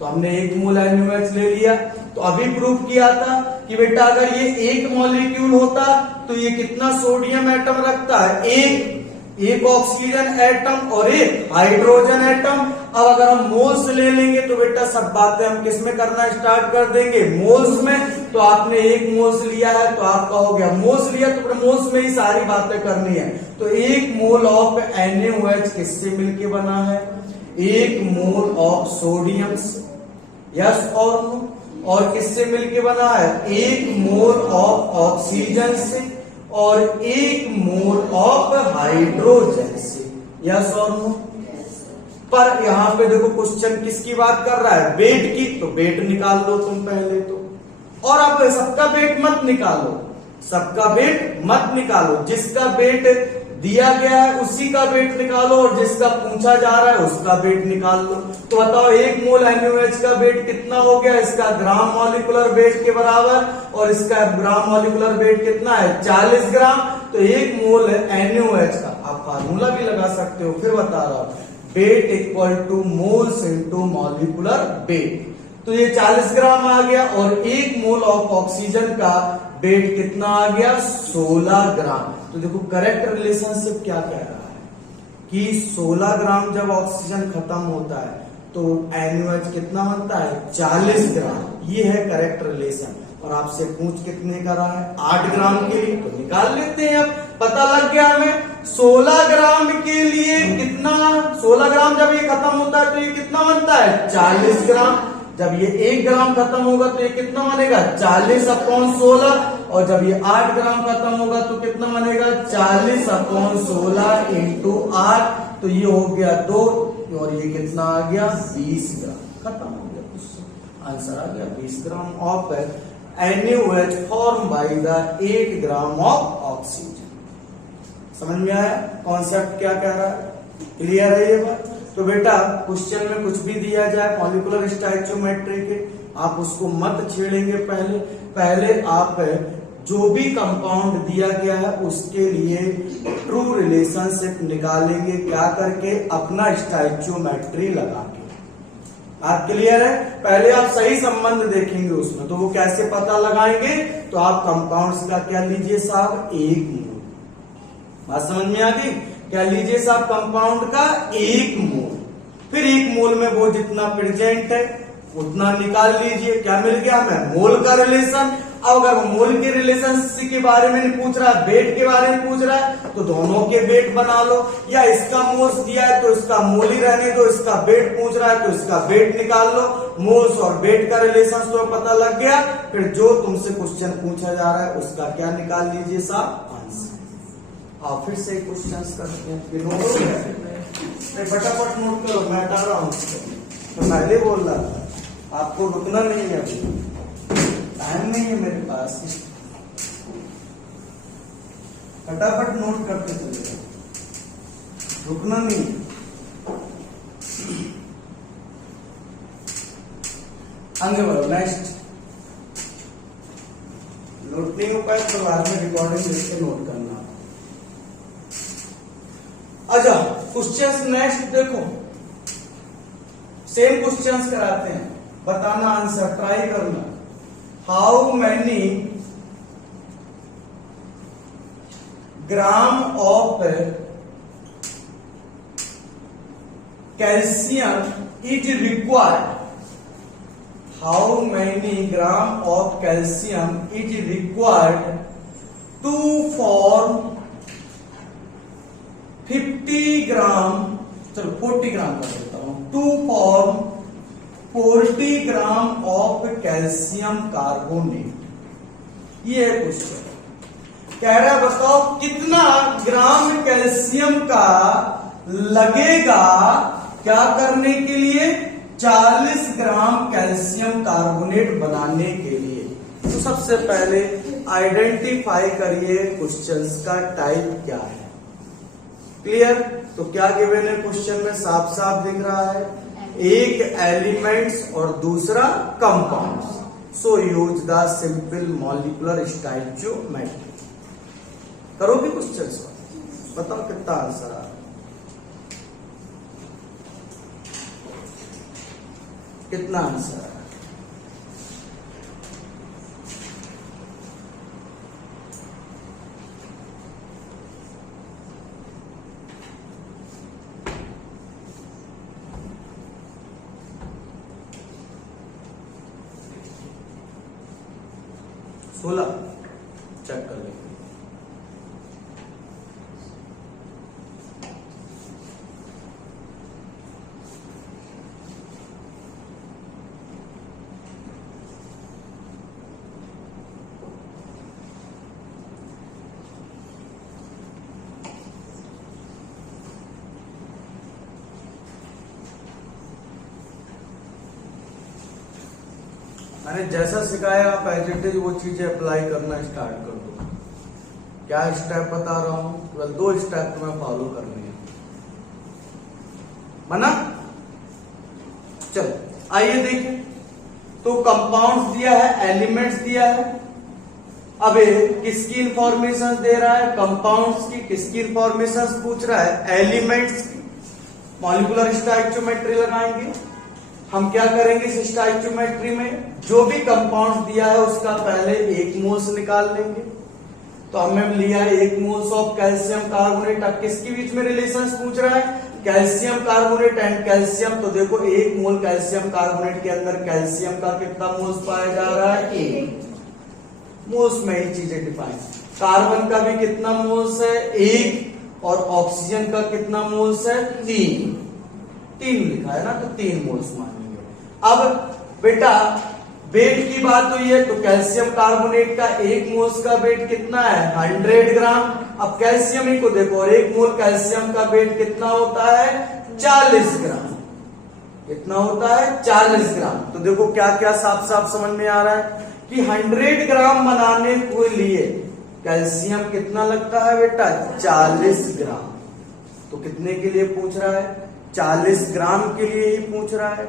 तो हमने 1 मोल NaOH ले लिया। तो अभी प्रूव किया था कि बेटा अगर ये 1 मॉलिक्यूल होता तो ये कितना सोडियम एटम रखता है, एक ऑक्सीजन एटम और एक हाइड्रोजन एटम। अब अगर हम मोल्स ले लेंगे तो बेटा सब बातें हम किस में करना स्टार्ट कर देंगे, मोल्स में। तो आपने 1 मोल्स लिया है तो आपका हो गया, मोल्स लिया तो मोल्स में ही सारी बातें करनी है। तो 1 मोल ऑफ NaOH किससे मिलके बना है, 1 मोल ऑफ सोडियम से, यस और नो। और किससे मिलके बना है, 1 मोल ऑफ ऑक्सीजन से, और 1 मोल ऑफ हाइड्रोजन से, यस और नो। पर यहां पे देखो क्वेश्चन किसकी बात कर रहा है, वेट की। तो वेट निकाल लो तुम पहले तो, और अब सबका वेट मत निकालो, सबका वेट मत निकालो। जिसका वेट दिया गया है उसी का वेट निकालो, और जिसका पूछा जा रहा है उसका वेट निकाल लो। तो बताओ 1 मोल NaOH का वेट कितना हो गया, इसका ग्राम मॉलिक्यूलर वेट के बराबर, और इसका ग्राम मॉलिक्यूलर वेट कितना है, 40 ग्राम। तो 1 मोल NaOH का आप फार्मूला भी लगा सकते हो, फिर बता रहा हूं, weight equal two moles into molecular weight. तो ये 40 ग्राम आ गया, और 1 मोल ऑफ ऑक्सीजन का वेट कितना आ गया, 16 ग्राम। तो देखो करेक्ट रिलेशनशिप क्या कह रहा है कि 16 ग्राम जब ऑक्सीजन खत्म होता है तो NaOH कितना बनता है, 40 ग्राम। ये है करेक्ट रिलेशन। और आपसे पूछ कितने का रहा है, 8 ग्राम के लिए। तो निकाल लेते हैं, अब पता लग गया हमें 16 ग्राम के लिए कितना, 16 ग्राम जब ये खत्म होता है तो ये कितना बनता है, 40 ग्राम। जब ये 1 ग्राम खत्म होगा तो ये कितना बनेगा, 40/16। और जब ये 8 ग्राम खत्म होगा तो कितना बनेगा, 40/16 इंटू 8। तो ये हो गया 2, और ये कितना आ गया, 20 ग्राम। खत्म हो गया, आंसर आ गया 20 gram of NaOH form by the 8 gram of oxygen. समझ में आया कॉन्सेप्ट क्या कह रहा है, क्लियर है ये बात। तो बेटा क्वेश्चन में कुछ भी दिया जाए मॉलिक्यूलर स्टोइचियोमेट्री के, आप उसको मत छेड़ेंगे। पहले आप जो भी कंपाउंड दिया गया है उसके लिए ट्रू रिलेशनशिप निकालेंगे, क्या करके, अपना स्टोइचियोमेट्री लगा के। आप क्लियर है, पहले आप सही संबंध देखेंगे उसमें। तो वो कैसे पता लगाएंगे, तो आप कंपाउंड्स का क्या लीजिए साहब, 1 मोल। बात समझ में आ गई, क्या लीजिए साहब, कंपाउंड का 1 मोल। फिर 1 मोल में वो जितना प्रेजेंट है उतना निकाल लीजिए। क्या मिल गया हमें, मोल का रिलेशन। अब अगर मोल के रिलेशन के बारे में नहीं पूछ रहा है, वेट के बारे में पूछ रहा है, तो दोनों के वेट बना लो। या इसका मोल्स दिया है तो इसका मोल ही रहने दो, इसका वेट पूछ रहा है तो इसका वेट निकाल लो। मोल्स और वेट का रिलेशन तो पता लग गया। फिर जो तुमसे क्वेश्चन पूछा जा रहा है उसका क्या निकाल लीजिए साहब, आंसर। आप फिर से क्वेश्चन करते हैं, फटाफट नोट करो, मैं हटा रहा हूँ। तो पहले बोल रहा था आपको रुकना नहीं है, अभी टाइम नहीं है मेरे पास, फटाफट नोट करते चले, रुकना नहीं। आगे बढ़ो, नेक्स्ट। नोट नहीं हो पाए तो बाद में रिकॉर्डिंग करके नोट करना। अच्छा क्वेश्चंस नेक्स्ट देखो, सेम क्वेश्चंस कराते हैं। बताना आंसर, ट्राई करना। How many gram of calcium is required, how many gram of calcium is required to form 50 gram, चलो 40 ग्राम कर देता हूं, to form 40 gram of calcium carbonate. ये है क्वेश्चन, कह रहा है बताओ कितना ग्राम कैल्शियम का लगेगा क्या करने के लिए, 40 ग्राम कैल्शियम कार्बोनेट बनाने के लिए। तो सबसे पहले आइडेंटिफाई करिए क्वेश्चंस का टाइप क्या है। क्लियर? तो क्या गिवन है क्वेश्चन में, साफ साफ दिख रहा है, एक एलिमेंट्स और दूसरा compounds. So use the simple molecular stoichiometry. करोगे क्वेश्चन को, बताओ कितना आंसर आ रहा है, कितना आंसर आ रहा है। 16 चेक कर लेंगे। मैंने जैसा सिखाया आप एज इट इज वो चीजें अप्लाई करना स्टार्ट कर दो। क्या स्टेप बता रहा हूं, केवल 2 स्टेप तुम्हें फॉलो करनी है, मना? चलो आइए देखें। तो कंपाउंड्स दिया है, एलिमेंट्स दिया है। अब किसकी इंफॉर्मेशन दे रहा है, कंपाउंड्स की। किसकी इंफॉर्मेशन पूछ रहा है, एलिमेंट्स की। मॉलिक्यूलर स्टोइचियोमेट्री लगाएंगे। हम क्या करेंगे इस स्टोइचियोमेट्री में, जो भी कंपाउंड दिया है उसका पहले 1 मोल्स निकाल लेंगे। तो हमने लिया 1 मोल्स ऑफ कैल्शियम कार्बोनेट। अब किसके बीच में रिलेशन पूछ रहा है, कैल्शियम कार्बोनेट एंड कैल्शियम। तो देखो 1 मोल कैल्शियम कार्बोनेट के अंदर कैल्शियम का कितना मोल्स पाया जा रहा है, 1 मोल्स में ही चीजें डिफाइन। कार्बन का भी कितना मोल्स है, 1, और ऑक्सीजन का कितना मोल्स है, 3 लिखा है ना, तो 3 मोल्स मानेंगे। अब बेटा वेट की बात हुई है, तो कैल्शियम कार्बोनेट का 1 मोल्स का वेट कितना है, 100 ग्राम। अब कैल्शियम ही को देखो, और 1 मोल कैल्शियम का वेट कितना होता है, 40 ग्राम। कितना होता है, 40 ग्राम। तो देखो क्या क्या साफ साफ समझ में आ रहा है कि 100 ग्राम बनाने के लिए कैल्शियम कितना लगता है बेटा, 40 ग्राम। तो कितने के लिए पूछ रहा है, 40 ग्राम के लिए ही पूछ रहा है।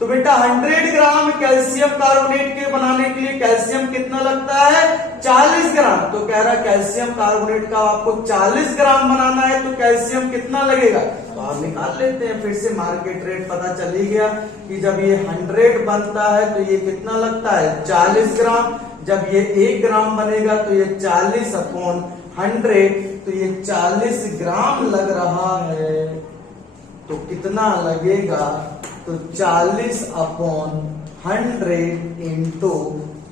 तो बेटा 100 ग्राम कैल्शियम कार्बोनेट के बनाने के लिए कैल्शियम कितना लगता है, 40 ग्राम। तो कह रहा है कैल्शियम कार्बोनेट का आपको 40 ग्राम बनाना है, तो कैल्शियम कितना लगेगा, तो आप निकाल लेते हैं। फिर से मार्केट रेट पता चल ही गया कि जब ये 100 बनता है तो ये कितना लगता है, 40 ग्राम। जब ये 1 ग्राम बनेगा तो ये 40/100, तो ये 40 ग्राम लग रहा है। तो कितना लगेगा, तो 40/100 इंटू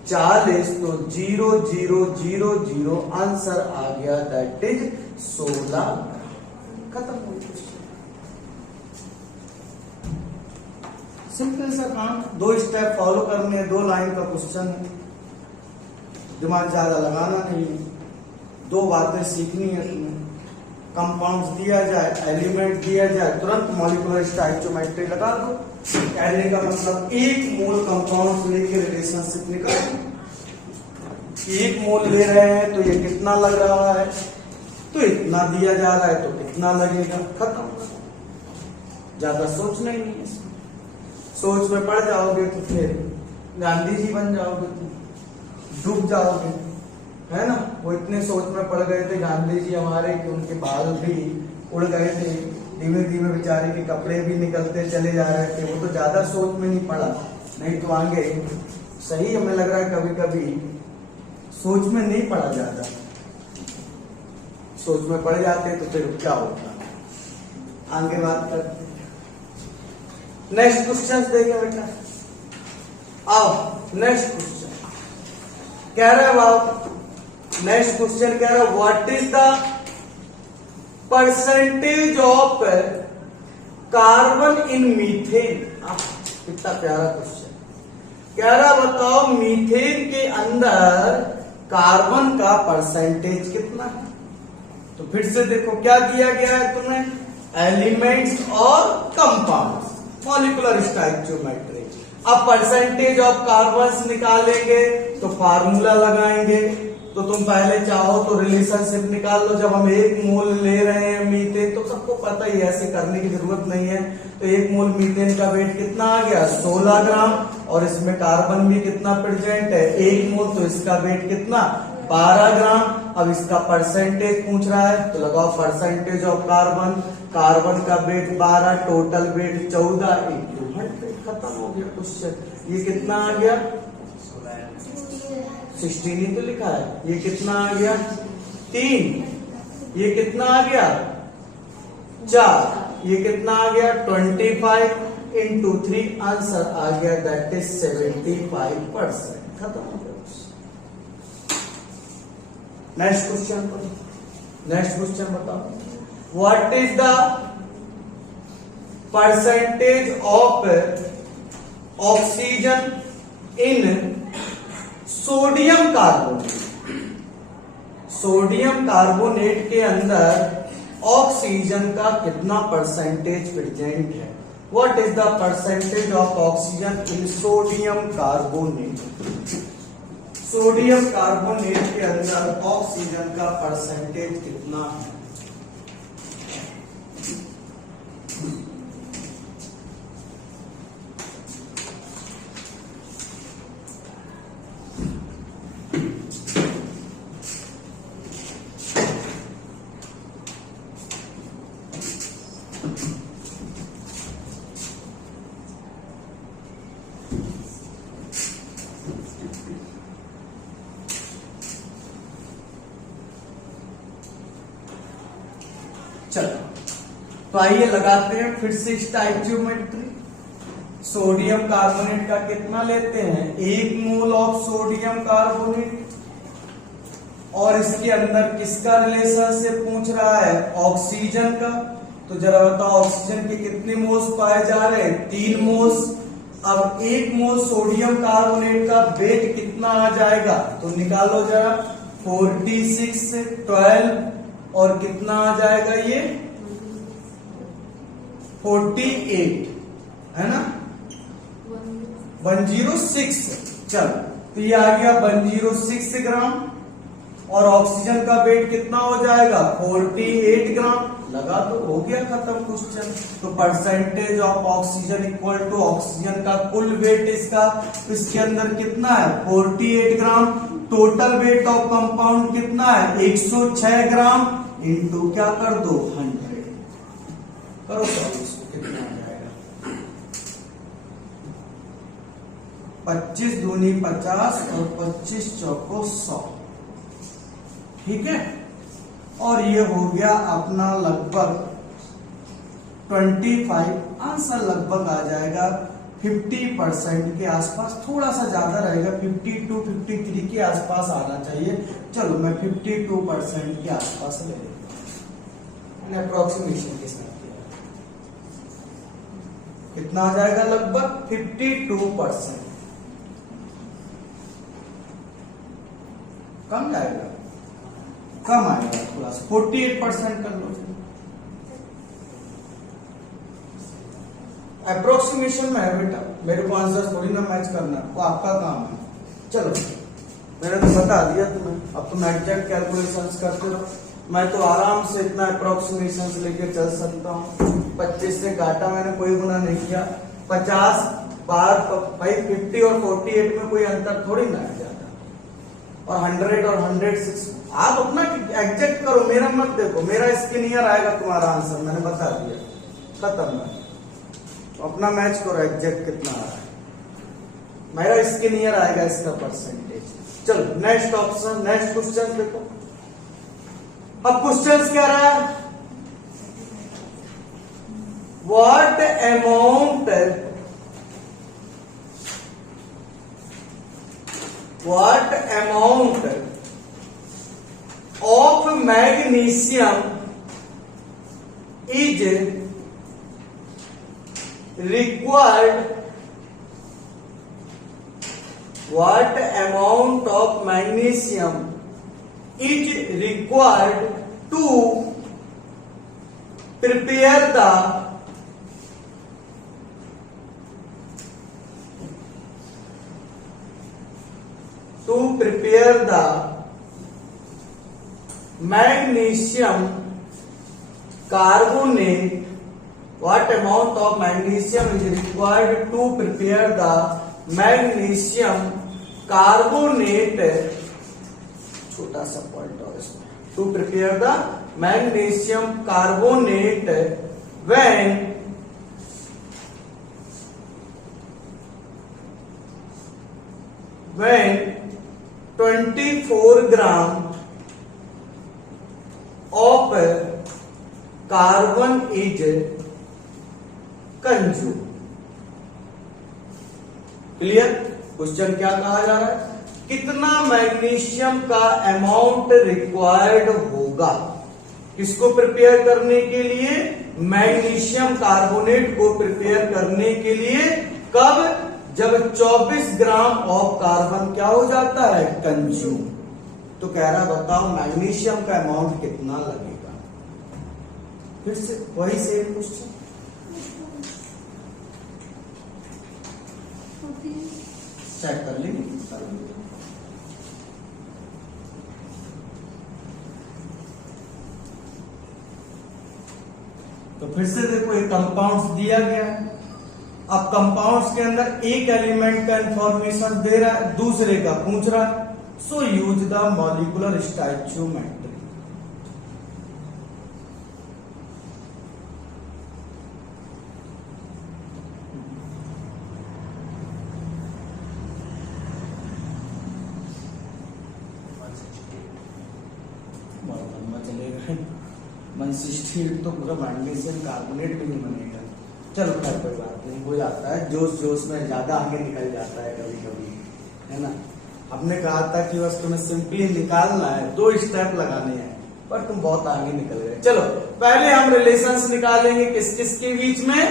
40, तो 0,000 आंसर आ गया, दैट इज 16। खत्म हो गया। सिंपल सा काम, 2 स्टेप फॉलो करने हैं, 2 लाइन का क्वेश्चन है, दिमाग ज्यादा लगाना नहीं है। 2 बातें सीखनी है तुम्हें, कंपाउंड्स दिया जाए, एलिमेंट दिया जाए, तुरंत मॉलिक्यूलर स्टोइचियोमेट्री लगा दो। कहने का मतलब 1 मोल कंपाउंड लेके रिलेशनशिप निकालो। 1 मोल ले रहे हैं तो ये कितना लग रहा है, तो इतना दिया जा रहा है, तो कितना लगेगा, खत्म। ज्यादा सोचना ही नहीं है। सोच में पड़ जाओगे तो फिर गांधी जी बन जाओगे, तुम डूब जाओगे, है ना। वो इतने सोच में पड़ गए थे गांधी जी हमारे कि उनके बाल भी उड़ गए थे, धीमे धीमे बेचारे के कपड़े भी निकलते चले जा रहे थे। वो तो ज्यादा सोच में नहीं पड़ा, नहीं तो आगे सही हमें लग रहा है कभी कभी सोच में नहीं पड़ा जाता, सोच में पड़ जाते तो फिर क्या होता। आगे बात करते हैं, नेक्स्ट क्वेश्चन देखें बेटा। आओ नेक्स्ट क्वेश्चन कह रहा है बाप, नेक्स्ट क्वेश्चन कह रहा है what is the percentage of carbon in methane. कितना प्यारा क्वेश्चन कह रहा, बताओ मीथेन के अंदर कार्बन का परसेंटेज कितना है। तो फिर से देखो क्या दिया गया है तुम्हें, एलिमेंट्स और कंपाउंड्स, मॉलिक्यूलर स्टोइकियोमेट्री। अब परसेंटेज ऑफ कार्बन निकालेंगे तो फार्मूला लगाएंगे। तो तुम पहले चाहो तो रिलेशनशिप निकाल लो। जब हम 1 मोल ले रहे हैं मीथेन, तो सबको पता ही है, ऐसे करने की जरूरत नहीं है। तो 1 मोल मीथेन का वेट कितना आ गया, 16 ग्राम, और इसमें कार्बन भी कितना प्रेजेंट है, 1 मोल, तो इसका वेट कितना, 12 ग्राम। अब इसका परसेंटेज पूछ रहा है, तो लगाओ परसेंटेज ऑफ कार्बन, कार्बन का वेट 12, टोटल वेट 14 × 100। खत्म हो गया क्वेश्चन। ये कितना आ गया, 16 ही तो लिखा है। ये कितना आ गया, 3। ये कितना आ गया, 4। ये कितना आ गया, 25 × 3। आंसर आ गया दैट इज 75%। खत्म हो गया। नेक्स्ट क्वेश्चन, नेक्स्ट क्वेश्चन बताओ, what is the percentage of oxygen in sodium carbonate. Sodium carbonate के अंदर ऑक्सीजन का कितना परसेंटेज प्रेजेंट है। What is the percentage of oxygen in sodium carbonate. Sodium carbonate के अंदर ऑक्सीजन का परसेंटेज कितना है। चलो तो आइए लगाते हैं फिर से स्टोइकियोमेट्री। सोडियम कार्बोनेट का कितना लेते हैं, 1 मोल ऑफ सोडियम कार्बोनेट, और इसके अंदर किसका रिलेशनशिप पूछ रहा है, ऑक्सीजन का। तो जरा बताओ ऑक्सीजन के कितने मोल्स पाए जा रहे हैं, 3 मोल्स। अब 1 मोल सोडियम कार्बोनेट का वेट कितना आ जाएगा, तो निकालो जरा, 46, 12 और कितना आ जाएगा ये 48, है ना, 106। चलो तो ये आ गया 106 ग्राम, और ऑक्सीजन का वेट कितना हो जाएगा, 48 ग्राम। लगा तो हो गया खत्म क्वेश्चन। तो percentage of oxygen equal to oxygen का कुल वेट इसका, तो इसके अंदर कितना है, 48 ग्राम। टोटल वेट ऑफ कंपाउंड कितना है, 106 ग्राम, इंटू क्या कर दो, 100 करो। कितना आ जाएगा, 25 दूनी 50 और 25 चौको 100। ठीक है, और ये हो गया अपना लगभग 25। आंसर लगभग आ जाएगा 50% के आसपास, थोड़ा सा ज्यादा रहेगा, 52, 53 के आसपास आना चाहिए। चलो मैं 52% के आसपास ले लेता हूं, अप्रोक्सीमेशन के साथ किया। कितना आ जाएगा, लगभग 52%। कम जाएगा, कम आएगा थोड़ा सा, 48% कर लो। अप्रोक्सीमेशन में है बेटा, मेरे को आंसर थोड़ी ना मैच करना, वो आपका काम है। चलो मैंने तो बता दिया तुम्हें, अब तुम एग्जैक्ट कैलकुलेशंस करते रहो। मैं तो आराम से इतना अप्रोक्सीमेशंस लेके चल सकता हूँ। 25 से घाटा मैंने कोई गुना नहीं किया। 50 बार भाई 50 और 48 में कोई अंतर थोड़ी ना आ जाता, और 100 और 106 आप अपना एग्जैक्ट करो, मेरा मत देखो, मेरा स्क्रीनियर आएगा तुम्हारा आंसर, मैंने बता दिया, खत्म है। तो अपना मैच करो एग्जैक्ट कितना आ रहा है। मेरा इसके नियर आएगा इसका परसेंटेज। चलो नेक्स्ट ऑप्शन, नेक्स्ट क्वेश्चन देखो। अब क्वेश्चन क्या रहा है, what amount of magnesium is required, what amount of magnesium is required to prepare the magnesium carbonate. What amount of magnesium is required to prepare the magnesium carbonate, छोटा सा point और इसमें, to prepare the magnesium carbonate when 24 gram of carbon is consume. Clear? Question क्या कहा जा रहा है, कितना मैग्नीशियम का अमाउंट रिक्वायर्ड होगा किसको प्रिपेयर करने के लिए, मैग्नीशियम कार्बोनेट को प्रिपेयर करने के लिए, कब, जब 24 ग्राम ऑफ कार्बन क्या हो जाता है, कंज्यूम। तो कह रहा बताओ मैग्नीशियम का अमाउंट कितना लगेगा। फिर से वही सेम क्वेश्चन, चेक कर लेंगे। तो फिर से देखो एक कंपाउंड्स दिया गया है। अब कंपाउंड्स के अंदर एक एलिमेंट का इंफॉर्मेशन दे रहा है, दूसरे का पूछ रहा है। सो यूज द मॉलिक्यूलर स्टोइचियोमेट्री। तो पूरा मैग्नीशियम कार्बोनेट भी नहीं बनेगा। चलो खैर कोई बात नहीं, हो जाता है, जोश जोश में ज्यादा आगे निकल जाता है कभी कभी, है ना। हमने कहा था कि बस तुम्हें सिंपली निकालना है, 2 स्टेप लगाने हैं, पर तुम बहुत आगे निकल गए। चलो पहले हम रिलेशंस निकालेंगे किस किस के बीच में,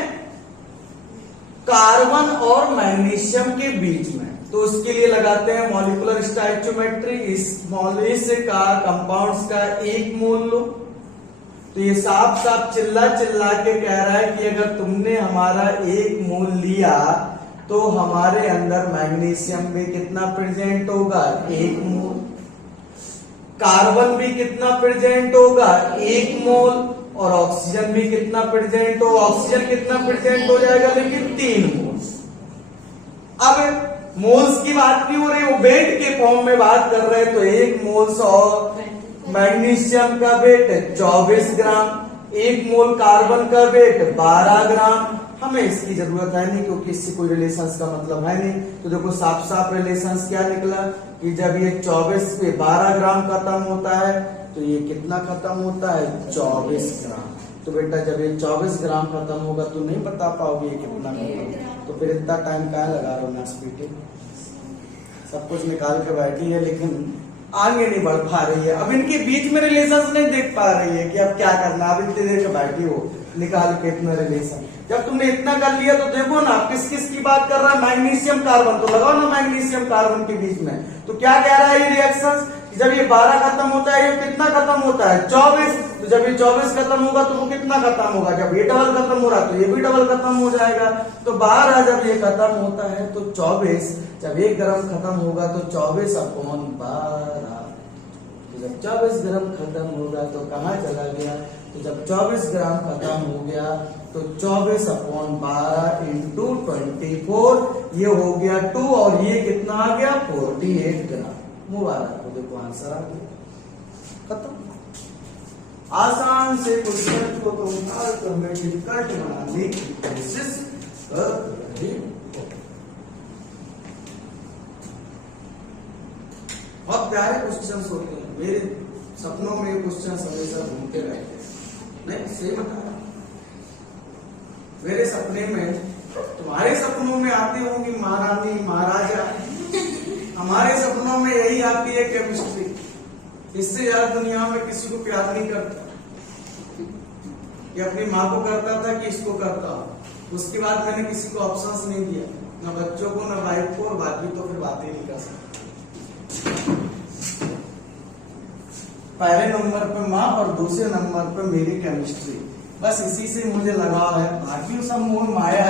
कार्बन और मैग्नीशियम के बीच में। तो उसके लिए लगाते हैं मॉलिक्यूलर स्टोइचियोमेट्री। इस का कंपाउंड्स का 1 मोल लो। तो ये साफ साफ चिल्ला चिल्ला के कह रहा है कि अगर तुमने हमारा 1 मोल लिया तो हमारे अंदर मैग्नीशियम भी कितना प्रेजेंट होगा, 1 मोल। कार्बन भी कितना प्रेजेंट होगा, 1 मोल। और ऑक्सीजन भी कितना प्रेजेंट हो, ऑक्सीजन कितना प्रेजेंट हो जाएगा, लेकिन 3 मोल। अब मोल्स की बात नहीं हो रही, वो वेट के फॉर्म में बात कर रहे हैं। तो 1 मोल्स और मैग्नीशियम का वेट 24 ग्राम, 1 मोल कार्बन का वेट 12 ग्राम। हमें इसकी जरूरत है नहीं क्योंकि इससे कोई रिलेशंस का मतलब है नहीं। तो देखो साफ साफ रिलेशंस क्या निकला कि जब ये 24 पे 12 ग्राम खत्म होता है तो ये कितना खत्म होता है, 24 ग्राम। तो बेटा जब ये 24 ग्राम खत्म होगा तो नहीं बता पाओगे ये कितना खत्म, तो फिर इतना टाइम क्या लगा रहा हूं ना, सब कुछ निकाल के बैठी है लेकिन आगे नहीं बढ़ पा रही है। अब इनके बीच में रिलेशंस नहीं देख पा रही है कि अब क्या करना। अब इतनी देर के बैठी हो निकाल के इतना रिलेशन। जब तुमने इतना कर लिया तो देखो ना किस किस की बात कर रहा है, मैग्नीशियम कार्बन। तो लगाओ ना मैग्नीशियम कार्बन के बीच में। तो क्या कह रहा है ये रिएक्शन, जब ये 12 खत्म होता है ये कितना खत्म होता है, 24। तो जब ये 24 खत्म होगा तो वो कितना खत्म होगा, जब ये डबल खत्म हो रहा तो ये भी डबल खत्म हो जाएगा। तो 12 जब ये खत्म होता है तो 24, जब 1 ग्राम खत्म होगा तो 24/12। तो जब 24 ग्राम खत्म होगा तो कहाँ चला गया, तो जब 24 ग्राम खत्म हो गया तो 24/12 इंटू 24, ये हो गया 2 और ये कितना आ गया 48 ग्राम। मुबारक हो, देखो आंसर आ गया, खत्म। आसान से क्वेश्चन को तो निकाल कर मैं डिफिकल्ट बनाने की कोशिश कर रही हूं। प्यारे क्वेश्चन होते हैं, मेरे सपनों में ये क्वेश्चन हमेशा घूमते रहते हैं। नहीं सही बता रहा, मेरे सपने में, तुम्हारे सपनों में आती होंगी महारानी महाराजा, हमारे सपनों में यही आती है केमिस्ट्री। इससे ज्यादा दुनिया में किसी को प्यार नहीं करता। ये अपनी माँ को करता था कि इसको करता। उसके बाद मैंने किसी को ऑप्शंस नहीं दिया, ना बच्चों को, ना वाइफ को, और बाकी तो फिर बात ही नहीं कर सकता। पहले नंबर पे माँ और दूसरे नंबर पे मेरी केमिस्ट्री, बस इसी से मुझे लगाव है। बाकी सब मोह माया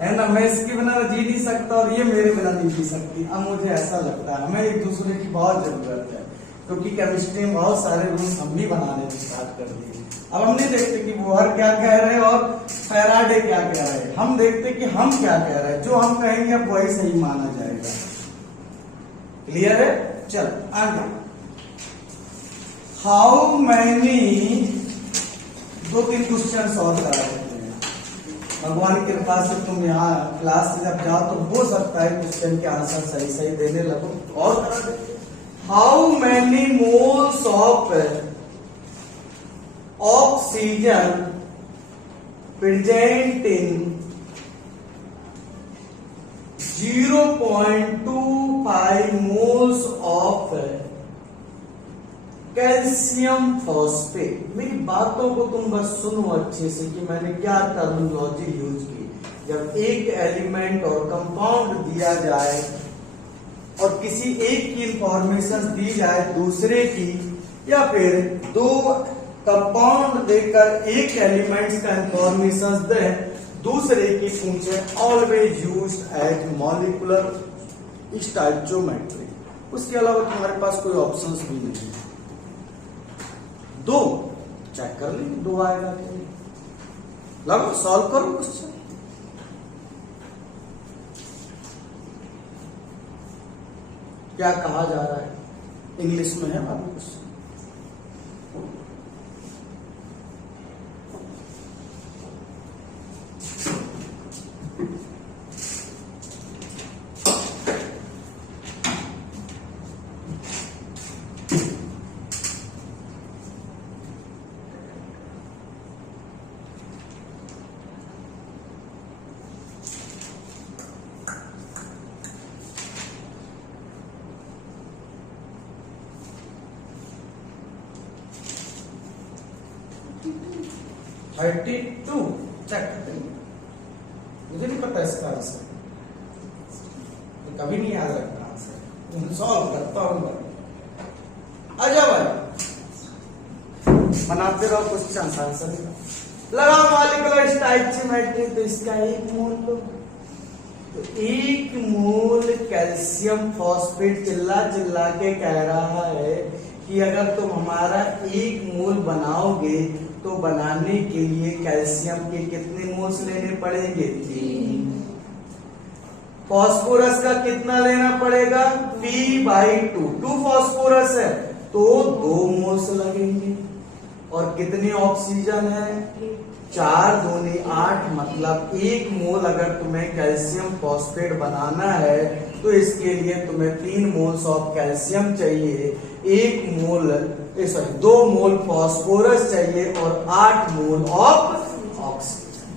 है ना। मैं इसके बिना जी नहीं सकता और ये मेरे बिना नहीं जी सकती। अब मुझे ऐसा लगता है हमें एक दूसरे की बहुत जरूरत है, क्योंकि केमिस्ट्री में बहुत सारे रूल्स हम भी बनाने स्टार्ट कर दिए। अब हम नहीं देखते कि बोहर क्या कह रहे हैं और फैराडे क्या कह रहे हैं, हम देखते कि हम क्या कह रहे हैं। जो हम कहेंगे अब वही सही माना जाएगा। क्लियर है? चल आगे। हाउ मैनी, 2-3 क्वेश्चन सॉल्व करा देते हैं। भगवान की कृपा से तुम यहाँ क्लास से जब जाओ तो हो सकता है क्वेश्चन के आंसर सही सही देने लगो और करा देते। How many moles of oxygen present in 0.25 moles of calcium phosphate. मेरी बातों को तुम बस सुनो अच्छे से कि मैंने क्या टर्मिनोलॉजी यूज की। जब एक एलिमेंट और कंपाउंड दिया जाए और किसी एक की इंफॉर्मेशन दी जाए दूसरे की, या फिर 2 कंपाउंड देकर एक एलिमेंट्स का इंफॉर्मेशन दे दूसरे की पूछे, always used as molecular stoichiometry. उसके अलावा तुम्हारे पास कोई ऑप्शंस भी नहीं है। 2 चेक कर ली, 2 आएगा कि नहीं, लगो सॉल्व करो क्वेश्चन। क्या कहा जा रहा है, इंग्लिश में है बाबू क्वेश्चन। थर्टी 32 चेक करते हैं। मुझे नहीं पता इसका आंसर, तो कभी नहीं याद रखना आंसर, सॉल्व करता हूं। आजा भाई, बनाते रहो क्वेश्चन आंसर लगा। मॉलिक्यूलर स्टोइचियोमेट्री, तो इसका 1 मोल लो। तो 1 मोल कैल्शियम फॉस्फेट चिल्ला चिल्ला के कह रहा है कि अगर तुम हमारा 1 मोल बनाओगे तो बनाने के लिए कैल्शियम के कितने मोल्स लेने पड़ेंगे? 3। फास्फोरस का कितना लेना पड़ेगा? P/2। 2 फास्फोरस है तो 2 मोल्स लगेंगे। और कितने ऑक्सीजन है? 4 दूनी 8, मतलब 1 मोल अगर तुम्हें कैल्शियम फॉस्फेट बनाना है तो इसके लिए तुम्हें 3 मोल्स ऑफ कैल्शियम चाहिए, 2 मोल फास्फोरस चाहिए और 8 मोल ऑफ ऑक्सीजन।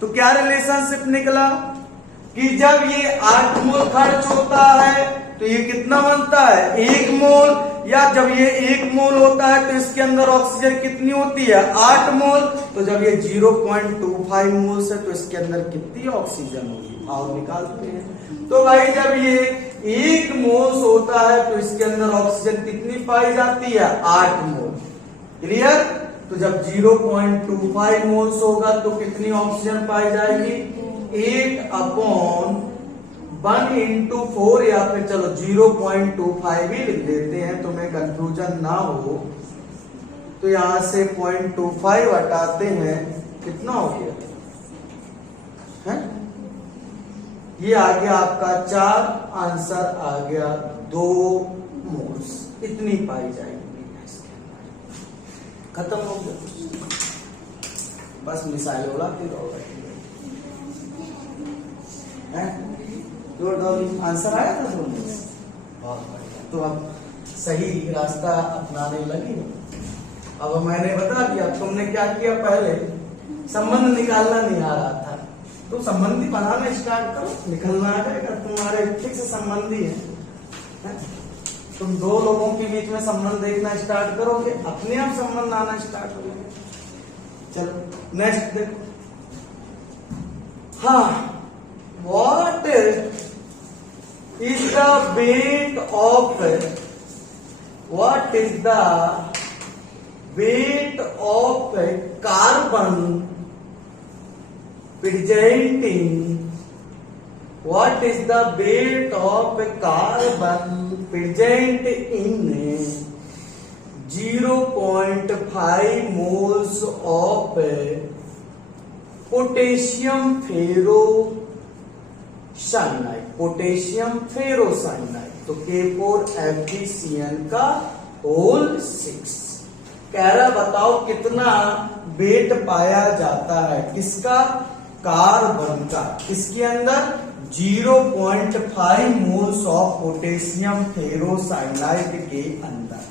तो क्या रिलेशनशिप निकला कि जब ये 8 मोल खर्च होता है तो ये कितना बनता है? 1 मोल। या जब ये 1 मोल होता है तो इसके अंदर ऑक्सीजन कितनी होती है? 8 मोल। तो जब ये 0.25 मोल्स है तो इसके अंदर कितनी ऑक्सीजन होगी? और निकालते हैं। तो भाई जब ये 1 मोल्स होता है तो इसके अंदर ऑक्सीजन कितनी पाई जाती है? 8 मोल। क्लियर? तो जब 0.25 मोल्स होगा तो कितनी ऑक्सीजन पाई जाएगी? 8/1/4, या फिर चलो 0.25 ही लिख देते हैं, तुम्हें कंफ्यूजन ना हो। तो यहां से 0.25 हटाते हैं, कितना हो गया है? ये आ गया आपका 4, आंसर आ गया 2 मोल्स। इतनी पाई जाएगी, खत्म हो गया। बस मिसाइल उड़ाते रहोगे। आंसर आया था दोनों? बहुत बढ़िया, तो अब सही रास्ता अपनाने लगी हो। अब मैंने बता दिया, तुमने क्या किया, पहले संबंध निकालना नहीं आ रहा था, तो संबंधी बनाना स्टार्ट करो, निकलना आ जाएगा। तुम्हारे फिक्स संबंधी है, तुम दो लोगों के बीच में संबंध देखना स्टार्ट करोगे, अपने आप संबंध आना स्टार्ट हो जाएगा। चलो नेक्स्ट देखो। हाँ, what is the weight of carbon presenting what is the weight of carbon present in 0.5 moles of potassium ferrocyanide, तो K4FeCN का होल 6। कह रहा बताओ कितना वेट पाया जाता है, किसका, कार्बन का, किसके अंदर, 0.5 मोल्स ऑफ पोटेशियम फेरोसाइनाइड के अंदर।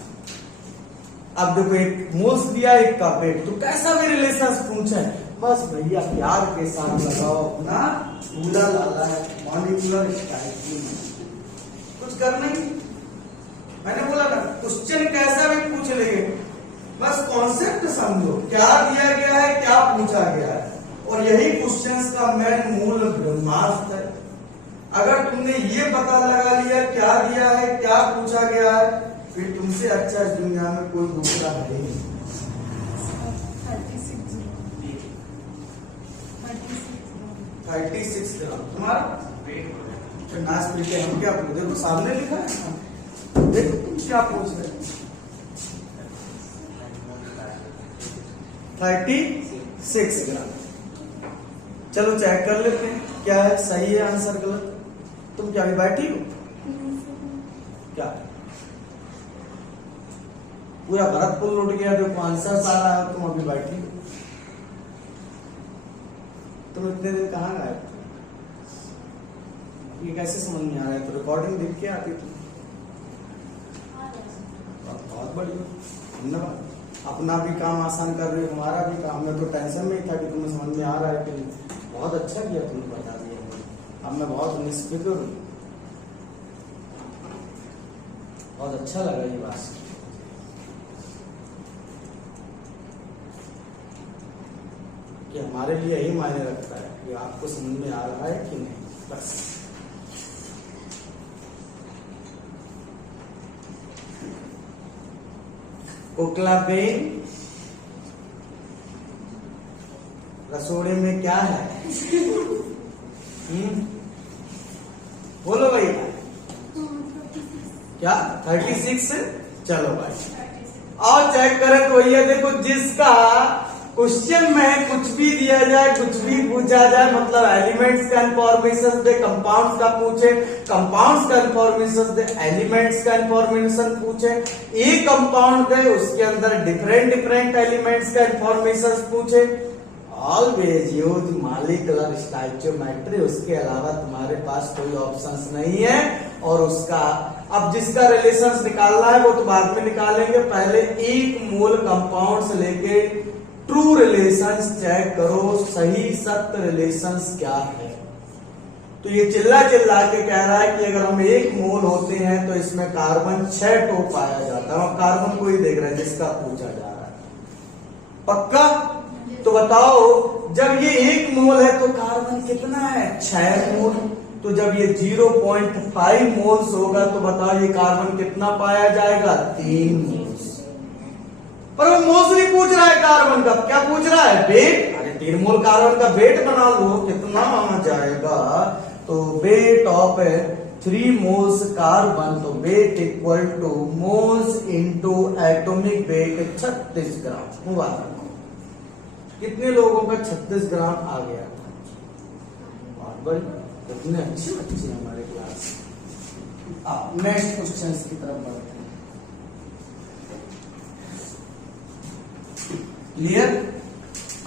अब देखो एक मोल्स दिया, एक का वेट, तो कैसा भी रिलेशन पूछे, बस भैया प्यार के साथ लगाओ अपना पूरा लाला है मॉलिक्यूलर स्टाइल, कुछ करना ही। मैंने बोला ना क्वेश्चन कैसा भी पूछ लेंगे, बस कॉन्सेप्ट समझो, क्या दिया गया है, क्या पूछा गया है, और यही क्वेश्चंस का मेन मूल ब्रह्मास्त्र है। अगर तुमने ये पता लगा लिया क्या दिया है, क्या पूछा गया है, फिर तुमसे अच्छा इस दुनिया में कोई दूसरा है ही नहीं। 36 ग्राम तुम्हारा नाश पीते, हम क्या पूछे, देखो सामने लिखा है, देखो तुम क्या पूछ रहे हो। 36 ग्राम। चलो चेक कर लेते हैं क्या है, सही है आंसर, गलत। तुम क्या अभी बैठी हो क्या, पूरा भरतपुर लौट गया, देखो आंसर सारा है, तुम अभी बैठी हो। तुम इतने दिन कहाँ गए, ये कैसे समझ में आ रहा है, तो रिकॉर्डिंग देख के आती तुम, बहुत बढ़िया, धन्यवाद। अपना भी काम आसान कर रही हो, हमारा भी काम, में तो टेंशन में ही था कि तुम्हें समझ में आ रहा है कि नहीं। बहुत अच्छा किया तुमने बता दिया, अब मैं बहुत निष्फिक्र हूँ, बहुत अच्छा लगा ये बात, कि हमारे लिए यही मायने रखता है कि आपको समझ में आ रहा है कि नहीं, बस। कोकलाबेन रसोड़े में क्या है, बोलो भाई क्या, 36। चलो भाई और चेक करें तो ये देखो, जिसका क्वेश्चन में कुछ भी दिया जाए, कुछ भी पूछा जाए, मतलब एलिमेंट्स का इंफॉर्मेशन दे, कंपाउंड्स का पूछे, कंपाउंड्स का इंफॉर्मेशन दे, एलिमेंट्स का इंफॉर्मेशन पूछे, एक कंपाउंड दे उसके अंदर डिफरेंट एलिमेंट्स का इंफॉर्मेशन पूछे, ऑलवेज यूज मॉलिक्यूलर स्टोइचियोमेट्री, उसके अलावा तुम्हारे पास कोई ऑप्शंस नहीं है। और उसका अब जिसका रिलेशंस निकालना है वो तो बाद में निकालेंगे, पहले एक मोल कंपाउंड से लेके ट्रू रिलेशंस चेक करो, सही सत्य रिलेशंस क्या है। तो ये चिल्ला के कह रहा है कि अगर हम एक मोल होते हैं तो इसमें कार्बन 6 टो पाया जाता है, और कार्बन को ही देख रहे हैं जिसका पूछा जा रहा है, पक्का। तो बताओ जब ये एक मोल है तो कार्बन कितना है, 6 मोल। तो जब ये 0.5 मोल्स होगा तो बताओ ये कार्बन कितना पाया जाएगा, 3 मोल्स। पर वो मोल्स नहीं पूछ रहा है कार्बन का, क्या पूछ रहा है, वेट। अरे 3 मोल कार्बन का वेट बना लो, कितना आ जाएगा, तो वेट ऑफ 3 मोल्स कार्बन, तो weight equal two moles into atomic weight 36 ग्राम। मुबारक, कितने लोगों का 36 ग्राम आ गया, बहुत बढ़िया, कितने अच्छे बच्चे हमारे क्लास। नेक्स्ट क्वेश्चन की तरफ बढ़ते हैं, क्लियर।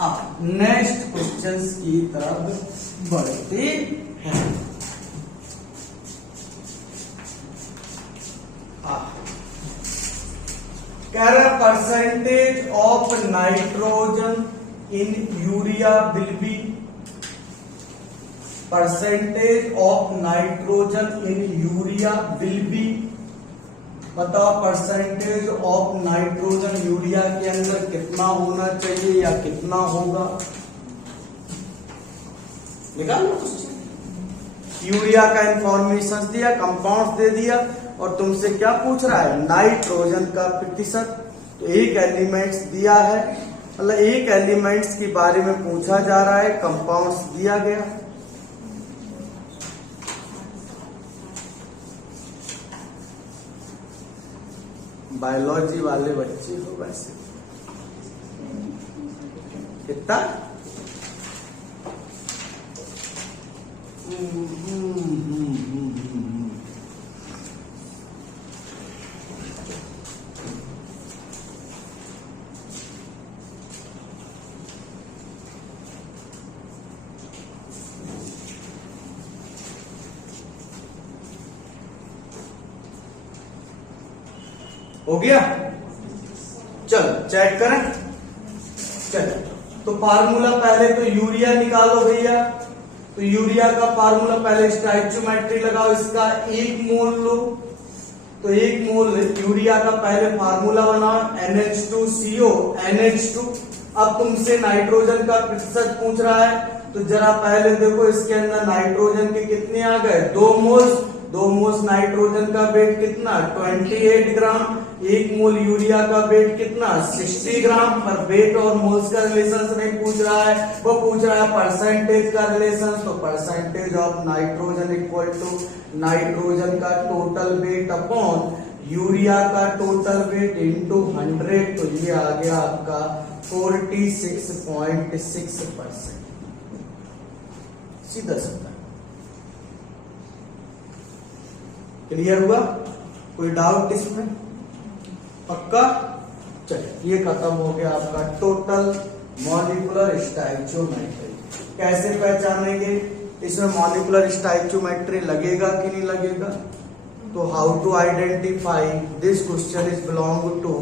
अब नेक्स्ट क्वेश्चन की तरफ बढ़ते हैं। Percentage of nitrogen in urea will be, percentage of nitrogen in urea will be, बताओ परसेंटेज ऑफ नाइट्रोजन यूरिया के अंदर कितना होना चाहिए या कितना होगा, निकालो। यूरिया का इंफॉर्मेशन दिया, कंपाउंड दे दिया, और तुमसे क्या पूछ रहा है, नाइट्रोजन का प्रतिशत। तो एक एलिमेंट्स दिया है, मतलब एक एलिमेंट्स के बारे में पूछा जा रहा है, कंपाउंड्स दिया गया। बायोलॉजी वाले बच्चे हो वैसे, कितना हो गया। चलो चेक करें। चलो तो फार्मूला पहले तो यूरिया निकालो भैया। तो यूरिया का फार्मूला पहले स्टोइचियोमेट्री लगाओ, इसका 1 मोल लो। तो 1 मोल यूरिया का पहले फार्मूला बनाओ, NH2CO NH2। अब तुमसे नाइट्रोजन का प्रतिशत पूछ रहा है, तो जरा पहले देखो इसके अंदर नाइट्रोजन के कितने आ गए, 2 मोल्स। 2 मोल्स नाइट्रोजन का वेट कितना, 28 ग्राम। 1 मोल यूरिया का वेट कितना, 60 ग्राम। पर वेट और मोल्स का रिलेशन नहीं पूछ रहा है, वो पूछ रहा है परसेंटेज का रिलेशन। तो percentage of nitrogen equal to nitrogen का टोटल वेट अपॉन यूरिया का टोटल वेट इंटू 100। तो ये आ गया आपका 46.6%, सीधा सीधा। क्लियर हुआ? कोई डाउट इसमें? पक्का? चलिए ये खत्म हो गया आपका टोटल मॉलिक्यूलर स्टोइचियोमेट्री। कैसे पहचानेंगे इसमें मॉलिक्यूलर स्टोइचियोमेट्री लगेगा कि नहीं लगेगा? तो how to identify this question is belong to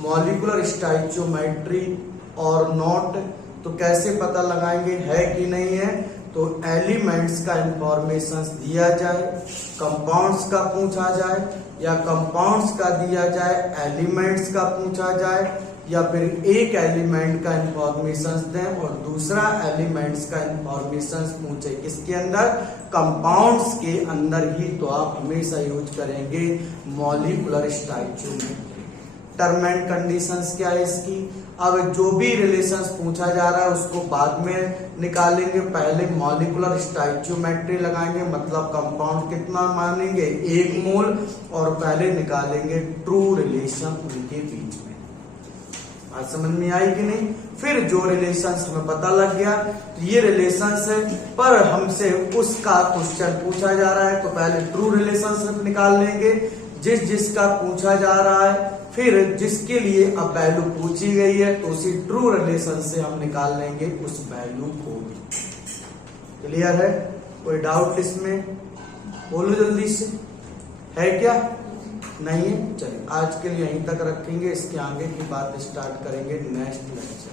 molecular stoichiometry और नॉट। तो कैसे पता लगाएंगे है कि नहीं है? तो एलिमेंट्स का इंफॉर्मेशन दिया जाए, कंपाउंड्स का पूछा जाए, या कंपाउंड्स का दिया जाए एलिमेंट्स का पूछा जाए, या फिर एक एलिमेंट का इंफॉर्मेशन दें और दूसरा एलिमेंट्स का इंफॉर्मेशन पूछे। किसके अंदर? कंपाउंड्स के अंदर ही तो आप हमेशा यूज करेंगे molecular stoichiometry. Term and conditions क्या है इसकी? अब जो भी रिलेशंस पूछा जा रहा है उसको बाद में निकालेंगे, पहले मॉलिक्यूलर स्टोइचियोमेट्री लगाएंगे, मतलब कंपाउंड कितना मानेंगे, 1 मोल, और पहले निकालेंगे ट्रू रिलेशन उनके बीच में। आज समझ में आई कि नहीं? फिर जो रिलेशंस हमें पता लग गया ये रिलेशंस पर हमसे उसका क्वेश्चन पूछा जा रहा है, तो पहले ट्रू रिलेशनशिप निकाल लेंगे जिसका पूछा जा रहा है। फिर जिसके लिए अब वैल्यू पूछी गई है तो उसी ट्रू रिलेशन से हम निकाल लेंगे उस वैल्यू को भी। क्लियर है? कोई डाउट इसमें? बोलो जल्दी से, है क्या? नहीं है? चलिए आज के लिए यहीं तक रखेंगे, इसके आगे की बात स्टार्ट करेंगे नेक्स्ट लेक्चर।